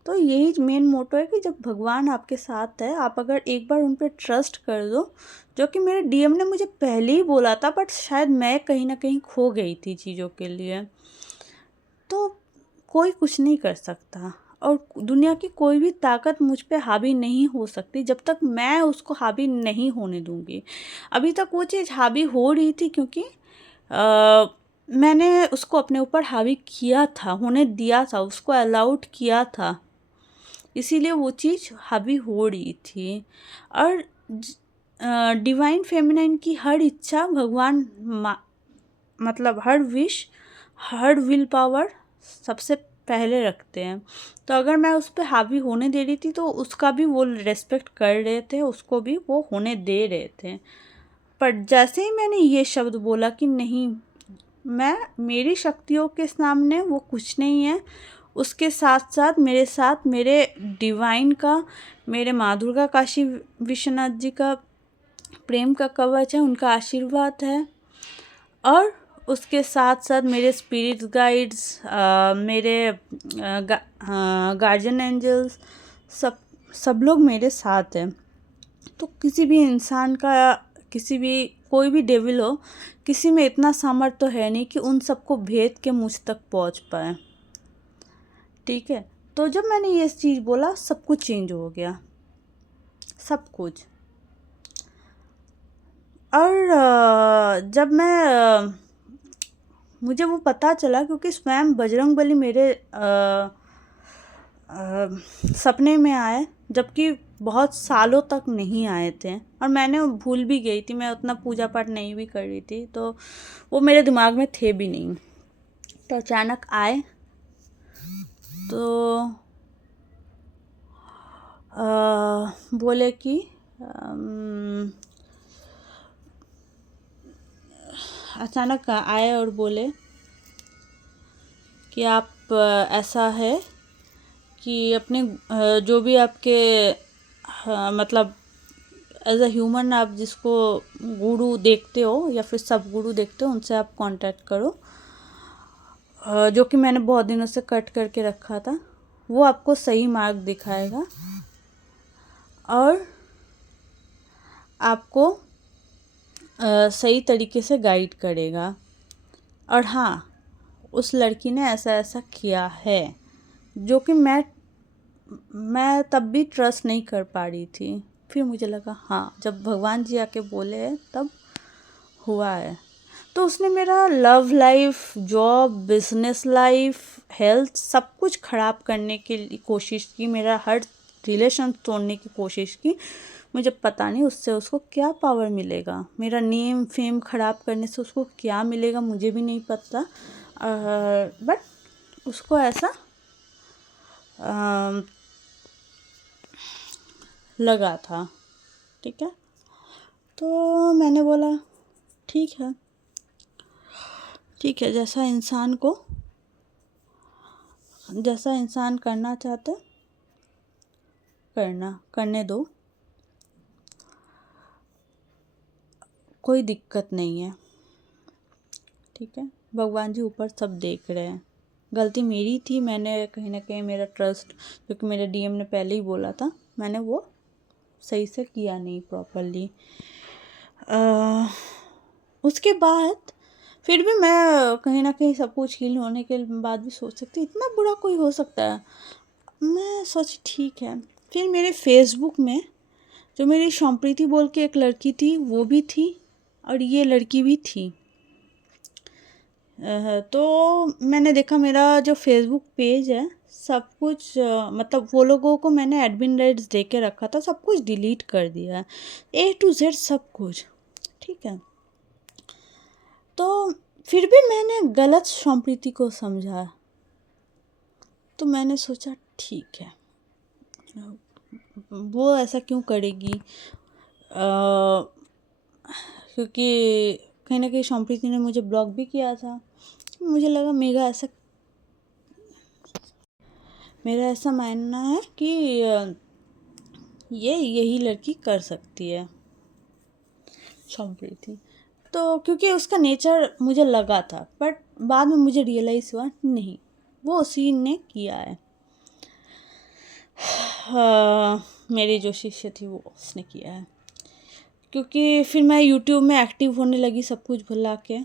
तो यही मेन मोटो है कि जब भगवान आपके साथ है, आप अगर एक बार उन पे ट्रस्ट कर दो, जो कि मेरे डीएम ने मुझे पहले ही बोला था, बट शायद मैं कहीं ना कहीं खो गई थी चीज़ों के लिए। तो कोई कुछ नहीं कर सकता, और दुनिया की कोई भी ताकत मुझ पे हावी नहीं हो सकती जब तक मैं उसको हावी नहीं होने दूंगी। अभी तक वो चीज़ हावी हो रही थी, क्योंकि मैंने उसको अपने ऊपर हावी किया था, होने दिया था, उसको अलाउड किया था, इसीलिए वो चीज़ हावी हो रही थी। और डिवाइन फेमिनाइन की हर इच्छा भगवान मतलब हर विश, हर विल पावर सबसे पहले रखते हैं। तो अगर मैं उस पर हावी होने दे रही थी तो उसका भी वो रेस्पेक्ट कर रहे थे, उसको भी वो होने दे रहे थे। पर जैसे ही मैंने ये शब्द बोला कि नहीं, मैं मेरी शक्तियों के सामने वो कुछ नहीं है, उसके साथ साथ मेरे डिवाइन का, मेरे माँ दुर्गा काशी विश्वनाथ जी का प्रेम का कवच है, उनका आशीर्वाद है, और उसके साथ साथ मेरे स्पिरिट गाइड्स, मेरे गार्जियन एंजल्स, सब लोग मेरे साथ हैं। तो किसी भी इंसान का, किसी भी कोई भी डेविल हो, किसी में इतना सामर्थ्य तो है नहीं कि उन सबको भेद के मुझ तक पहुंच पाए। ठीक है, तो जब मैंने ये चीज़ बोला, सब कुछ चेंज हो गया, सब कुछ। और जब मैं मुझे वो पता चला, क्योंकि स्वयं बजरंगबली मेरे सपने में आए, जबकि बहुत सालों तक नहीं आए थे, और मैंने भूल भी गई थी, मैं उतना पूजा पाठ नहीं भी कर रही थी, तो वो मेरे दिमाग में थे भी नहीं। तो अचानक आए, तो बोले कि अचानक आए और बोले कि आप ऐसा है कि अपने जो भी आपके मतलब एज अ ह्यूमन आप जिसको गुरु देखते हो या फिर सब गुरु देखते हो, उनसे आप कांटेक्ट करो, जो कि मैंने बहुत दिनों से कट करके रखा था। वो आपको सही मार्ग दिखाएगा और आपको सही तरीके से गाइड करेगा। और हाँ, उस लड़की ने ऐसा ऐसा किया है, जो कि मैं तब भी ट्रस्ट नहीं कर पा रही थी। फिर मुझे लगा हाँ, जब भगवान जी आके बोले हैं तब हुआ है। तो उसने मेरा love life, job, business life, health, सब कुछ ख़राब करने की कोशिश की, मेरा हर रिलेशन तोड़ने की कोशिश की। मुझे पता नहीं उससे उसको क्या पावर मिलेगा, मेरा नेम फेम ख़राब करने से उसको क्या मिलेगा, मुझे भी नहीं पता। बट उसको ऐसा लगा था। ठीक है, तो मैंने बोला ठीक है, ठीक है, जैसा इंसान करना चाहता करने दो, कोई दिक्कत नहीं है। ठीक है, भगवान जी ऊपर सब देख रहे हैं। गलती मेरी थी, मैंने कहीं ना कहीं मेरा ट्रस्ट, क्योंकि मेरे डीएम ने पहले ही बोला था, मैंने वो सही से किया नहीं प्रॉपरली। उसके बाद फिर भी मैं कहीं ना कहीं सब कुछ हील होने के बाद भी सोच सकती इतना बुरा कोई हो सकता है। मैं सोची ठीक है। फिर मेरे फेसबुक में जो मेरी शॉम्प्रीति बोल के एक लड़की थी, वो भी थी, और ये लड़की भी थी। तो मैंने देखा मेरा जो फेसबुक पेज है, सब कुछ मतलब वो लोगों को मैंने एडमिन राइट्स दे के रखा था, सब कुछ डिलीट कर दिया है, A to Z सब कुछ। ठीक है, तो फिर भी मैंने गलत शॉम्प्रीति को समझा। तो मैंने सोचा ठीक है, वो ऐसा क्यों करेगी, क्योंकि कहीं ना कहीं शॉम्प्रीति ने मुझे ब्लॉक भी किया था। मुझे लगा मेरा ऐसा मानना है कि यही लड़की कर सकती है, शॉम्प्रीति। तो क्योंकि उसका नेचर मुझे लगा था, बट बाद में मुझे रियलाइज़ हुआ नहीं, वो उसी ने किया है। मेरी जो शिष्य थी वो उसने किया है, क्योंकि फिर मैं यूट्यूब में एक्टिव होने लगी सब कुछ भुला के,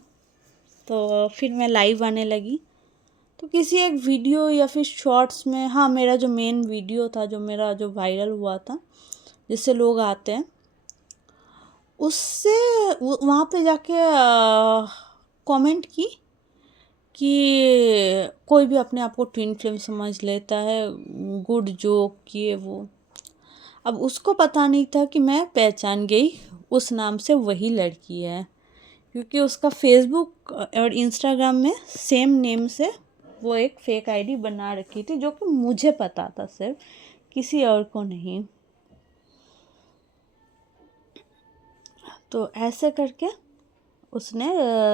तो फिर मैं लाइव आने लगी। तो किसी एक वीडियो या फिर शॉर्ट्स में, हाँ, मेरा जो मेन वीडियो था, जो मेरा जो वायरल हुआ था, जिससे लोग आते हैं, उससे वहाँ पे जाके कमेंट की कि कोई भी अपने आप को ट्विन फ्लेम समझ लेता है, गुड जोक किए वो। अब उसको पता नहीं था कि मैं पहचान गई उस नाम से वही लड़की है, क्योंकि उसका फेसबुक और इंस्टाग्राम में सेम नेम से वो एक फेक आईडी बना रखी थी, जो कि मुझे पता था, सिर्फ किसी और को नहीं। तो ऐसे करके उसने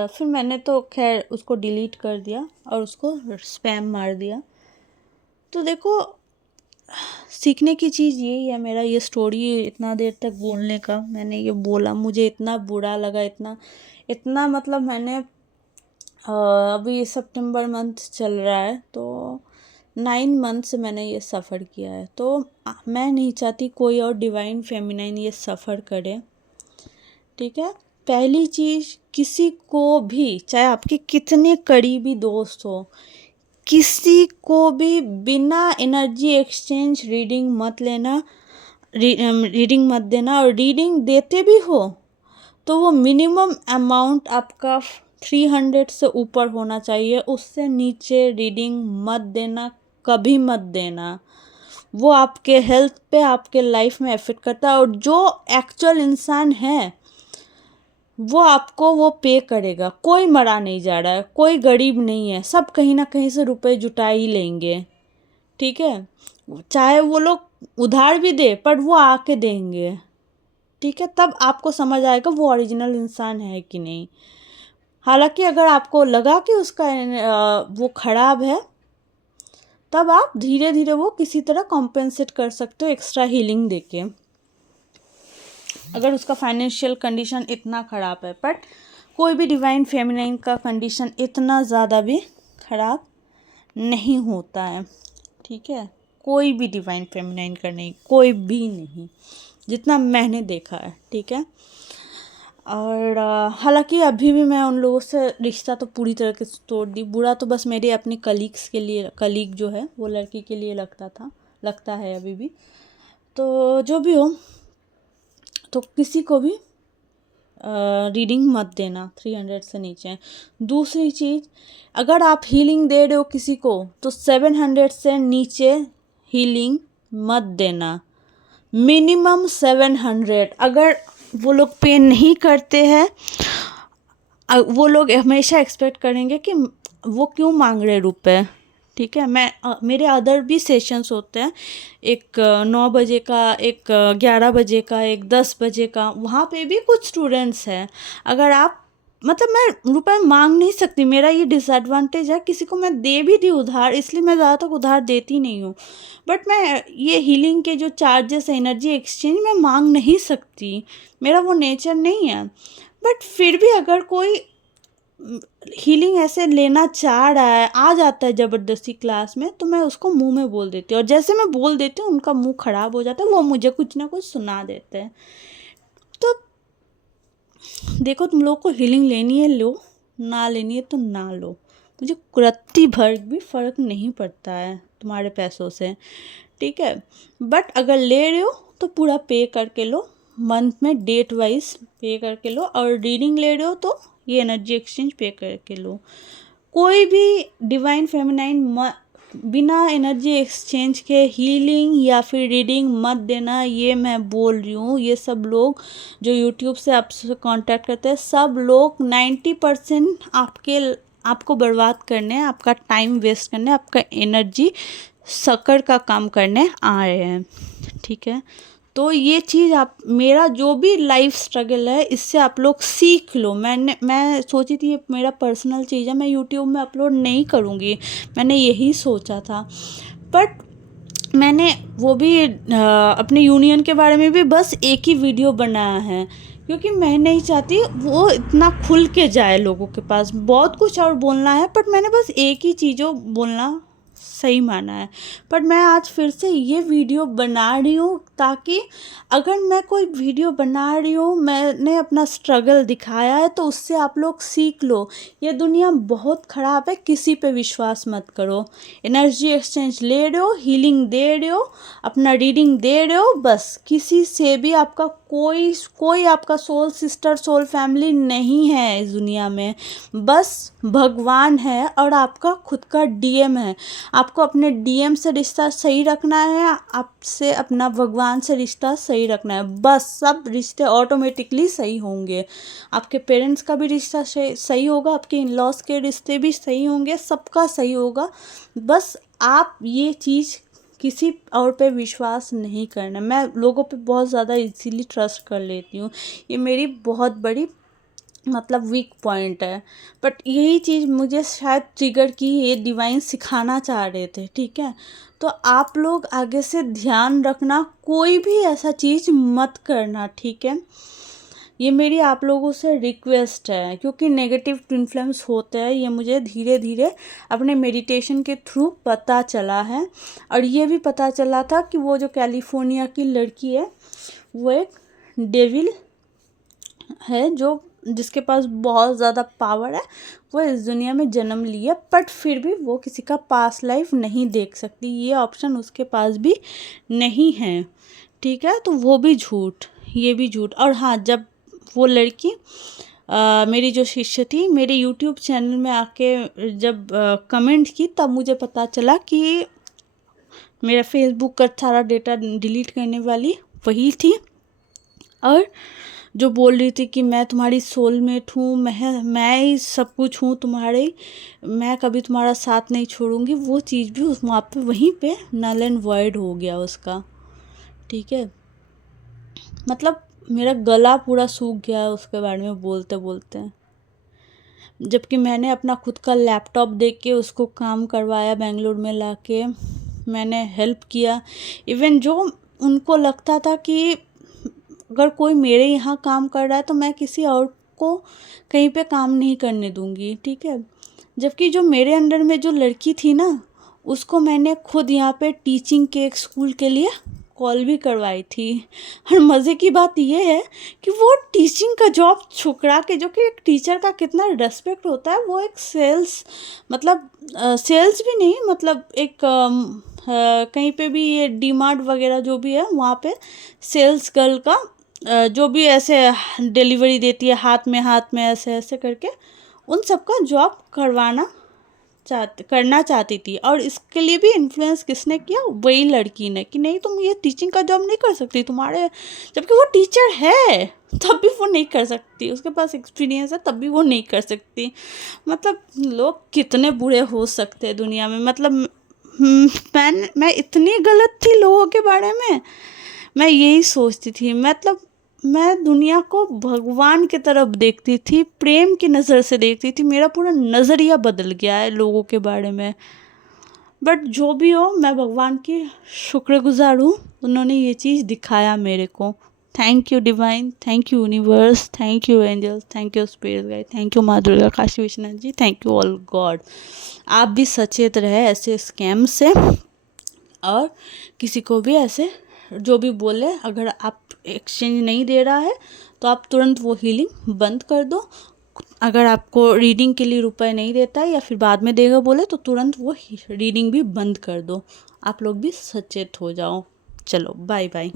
फिर मैंने तो खैर उसको डिलीट कर दिया और उसको स्पैम मार दिया। तो देखो, सीखने की चीज़ यही है। मेरा ये स्टोरी इतना देर तक बोलने का, मैंने ये बोला, मुझे इतना बुरा लगा, इतना मतलब मैंने अभी सितंबर मंथ चल रहा है, तो 9 मंथ से मैंने ये सफ़र किया है। तो मैं नहीं चाहती कोई और डिवाइन फेमिनाइन ये सफ़र करे, ठीक है। पहली चीज़, किसी को भी, चाहे आपके कितने करीबी दोस्त हो, किसी को भी बिना एनर्जी एक्सचेंज रीडिंग मत लेना, रीडिंग मत देना। और रीडिंग देते भी हो तो वो मिनिमम अमाउंट आपका 300 से ऊपर होना चाहिए, उससे नीचे रीडिंग मत देना, कभी मत देना। वो आपके हेल्थ पे, आपके लाइफ में इफ़ेक्ट करता है, और जो एक्चुअल इंसान है वो आपको वो पे करेगा। कोई मरा नहीं जा रहा है, कोई गरीब नहीं है, सब कहीं ना कहीं से रुपए जुटा ही लेंगे, ठीक है। चाहे वो लोग उधार भी दे, पर वो आके देंगे, ठीक है। तब आपको समझ आएगा वो ओरिजिनल इंसान है कि नहीं। हालांकि अगर आपको लगा कि उसका वो खराब है, तब आप धीरे धीरे वो किसी तरह कॉम्पेंसेट कर सकते हो एक्स्ट्रा हीलिंग देके, अगर उसका फाइनेंशियल कंडीशन इतना ख़राब है। बट कोई भी डिवाइन फेमिनाइन का कंडीशन इतना ज़्यादा भी ख़राब नहीं होता है, ठीक है। कोई भी डिवाइन फेमिनाइन का नहीं, कोई भी नहीं, जितना मैंने देखा है, ठीक है। और हालांकि अभी भी मैं उन लोगों से रिश्ता तो पूरी तरह से तोड़ दी। बुरा तो बस मेरे अपने कलीग्स के लिए, कलीग जो है वो लड़की के लिए लगता है अभी भी। तो जो भी हो, तो किसी को भी रीडिंग मत देना 300 से नीचे। दूसरी चीज़, अगर आप हीलिंग दे रहे हो किसी को, तो 700 से नीचे हीलिंग मत देना, मिनिमम 700। अगर वो लोग पे नहीं करते हैं, वो लोग हमेशा एक्सपेक्ट करेंगे कि वो क्यों मांग रहे रुपए, ठीक है। मेरे अदर भी सेशंस होते हैं, एक 9 बजे का, एक 11 बजे का, एक 10 बजे का। वहाँ पे भी कुछ स्टूडेंट्स हैं। अगर आप, मतलब मैं रुपए मांग नहीं सकती, मेरा ये डिसएडवांटेज है। किसी को मैं दे भी दी उधार, इसलिए मैं ज़्यादा तक उधार देती नहीं हूँ। बट मैं ये हीलिंग के जो चार्जेस है, एनर्जी एक्सचेंज, मैं मांग नहीं सकती, मेरा वो नेचर नहीं है। बट फिर भी अगर कोई हीलिंग ऐसे लेना चाह रहा है, आ जाता है ज़बरदस्ती क्लास में, तो मैं उसको मुंह में बोल देती हूँ। और जैसे मैं बोल देती हूँ, उनका मुंह खराब हो जाता है, वो मुझे कुछ ना कुछ सुना देते हैं। तो देखो, तुम लोग को हीलिंग लेनी है लो, ना लेनी है तो ना लो, मुझे रत्ती भर भी फ़र्क नहीं पड़ता है तुम्हारे पैसों से, ठीक है। बट अगर ले रहे हो तो पूरा पे करके लो, मंथ में डेट वाइज पे करके लो। और रीडिंग ले रहे हो तो ये एनर्जी एक्सचेंज पे करके लो। कोई भी डिवाइन फेमिनाइन बिना एनर्जी एक्सचेंज के हीलिंग या फिर रीडिंग मत देना, ये मैं बोल रही हूँ। ये सब लोग जो यूट्यूब से आपसे कांटेक्ट करते हैं, सब लोग 90% आपको बर्बाद करने, आपका टाइम वेस्ट करने, आपका एनर्जी सकर का काम करने आ रहे हैं, ठीक है। तो ये चीज़ मेरा जो भी लाइफ स्ट्रगल है, इससे आप लोग सीख लो। मैं सोची थी ये मेरा पर्सनल चीज़ है, मैं यूट्यूब में अपलोड नहीं करूँगी, मैंने यही सोचा था। बट मैंने वो भी अपने यूनियन के बारे में भी बस एक ही वीडियो बनाया है, क्योंकि मैं नहीं चाहती वो इतना खुल के जाए लोगों के पास। बहुत कुछ और बोलना है, बट मैंने बस एक ही चीज़ों बोलना सही माना है। पर मैं आज फिर से ये वीडियो बना रही हूँ ताकि अगर मैं कोई वीडियो बना रही हूँ, मैंने अपना स्ट्रगल दिखाया है, तो उससे आप लोग सीख लो। ये दुनिया बहुत ख़राब है, किसी पे विश्वास मत करो। एनर्जी एक्सचेंज ले रहे हो, हीलिंग दे रहे हो, अपना रीडिंग दे रहे हो, बस किसी से भी आपका कोई आपका सोल सिस्टर, सोल फैमिली नहीं है इस दुनिया में। बस भगवान है और आपका खुद का डीएम है। आपको अपने डीएम से रिश्ता सही रखना है, आपसे अपना भगवान से रिश्ता सही रखना है। बस सब रिश्ते ऑटोमेटिकली सही होंगे। आपके पेरेंट्स का भी रिश्ता सही होगा, आपके इन लॉज के रिश्ते भी सही होंगे, सबका सही होगा। बस आप ये चीज़ किसी और पे विश्वास नहीं करना। मैं लोगों पे बहुत ज़्यादा इजीली ट्रस्ट कर लेती हूँ, ये मेरी बहुत बड़ी मतलब वीक पॉइंट है। बट यही चीज़ मुझे शायद ट्रिगर की, ये डिवाइन सिखाना चाह रहे थे, ठीक है। तो आप लोग आगे से ध्यान रखना, कोई भी ऐसा चीज़ मत करना, ठीक है। ये मेरी आप लोगों से रिक्वेस्ट है, क्योंकि नेगेटिव इन्फ्लुएंस होता है, ये मुझे धीरे धीरे अपने मेडिटेशन के थ्रू पता चला है। और ये भी पता चला था कि वो जो कैलिफोर्निया की लड़की है वो एक डेविल है, जिसके पास बहुत ज़्यादा पावर है। वो इस दुनिया में जन्म लिया, बट फिर भी वो किसी का पास्ट लाइफ नहीं देख सकती, ये ऑप्शन उसके पास भी नहीं है, ठीक है। तो वो भी झूठ, ये भी झूठ। और हाँ, जब वो लड़की मेरी जो शिष्य थी, मेरे यूट्यूब चैनल में आके जब कमेंट की, तब मुझे पता चला कि मेरा फेसबुक का सारा डेटा डिलीट करने वाली वही थी। और जो बोल रही थी कि मैं तुम्हारी सोलमेट हूँ, मैं ही सब कुछ हूँ तुम्हारे, मैं कभी तुम्हारा साथ नहीं छोड़ूंगी, वो चीज़ भी उस वहाँ पे वहीं पे नल एंड वॉइड हो गया उसका, ठीक है। मतलब मेरा गला पूरा सूख गया है उसके बारे में बोलते बोलते। जबकि मैंने अपना खुद का लैपटॉप दे के उसको काम करवाया, बेंगलोर में लाके मैंने हेल्प किया। इवन जो उनको लगता था कि अगर कोई मेरे यहाँ काम कर रहा है तो मैं किसी और को कहीं पे काम नहीं करने दूंगी, ठीक है। जबकि जो मेरे अंडर में जो लड़की थी ना, उसको मैंने खुद यहाँ पे टीचिंग के एक स्कूल के लिए कॉल भी करवाई थी। और मज़े की बात ये है कि वो टीचिंग का जॉब ठुकरा के, जो कि एक टीचर का कितना रेस्पेक्ट होता है, वो एक सेल्स, मतलब सेल्स भी नहीं, मतलब एक कहीं पे भी ये डीमार्ट वगैरह जो भी है वहाँ पे सेल्स गर्ल का जो भी ऐसे डिलीवरी देती है हाथ में ऐसे ऐसे करके, उन सब का जॉब करना चाहती थी। और इसके लिए भी इन्फ्लुएंस किसने किया? वही लड़की ने, कि नहीं तुम ये टीचिंग का जॉब नहीं कर सकती तुम्हारे, जबकि वो टीचर है तब भी वो नहीं कर सकती, उसके पास एक्सपीरियंस है तब भी वो नहीं कर सकती। मतलब लोग कितने बुरे हो सकते हैं दुनिया में। मतलब मैं इतनी गलत थी लोगों के बारे में, मैं यही सोचती थी। मतलब मैं दुनिया को भगवान की तरफ देखती थी, प्रेम की नज़र से देखती थी, मेरा पूरा नज़रिया बदल गया है लोगों के बारे में। बट जो भी हो, मैं भगवान की शुक्रगुजार हूँ, उन्होंने ये चीज़ दिखाया मेरे को। Thank you divine, thank you universe, thank you angels, thank you spirit guide, thank you माँ Durga, Kashi Vishwanath ji, thank you all God. आप भी सचेत रहे ऐसे स्कैम से, और किसी को भी ऐसे जो भी बोले, अगर आप एक्सचेंज नहीं दे रहा है तो आप तुरंत वो हीलिंग बंद कर दो। अगर आपको रीडिंग के लिए रुपए नहीं देता है या फिर बाद में देगा बोले, तो तुरंत वो रीडिंग भी बंद कर दो। आप लोग भी सचेत हो जाओ। चलो बाय बाय।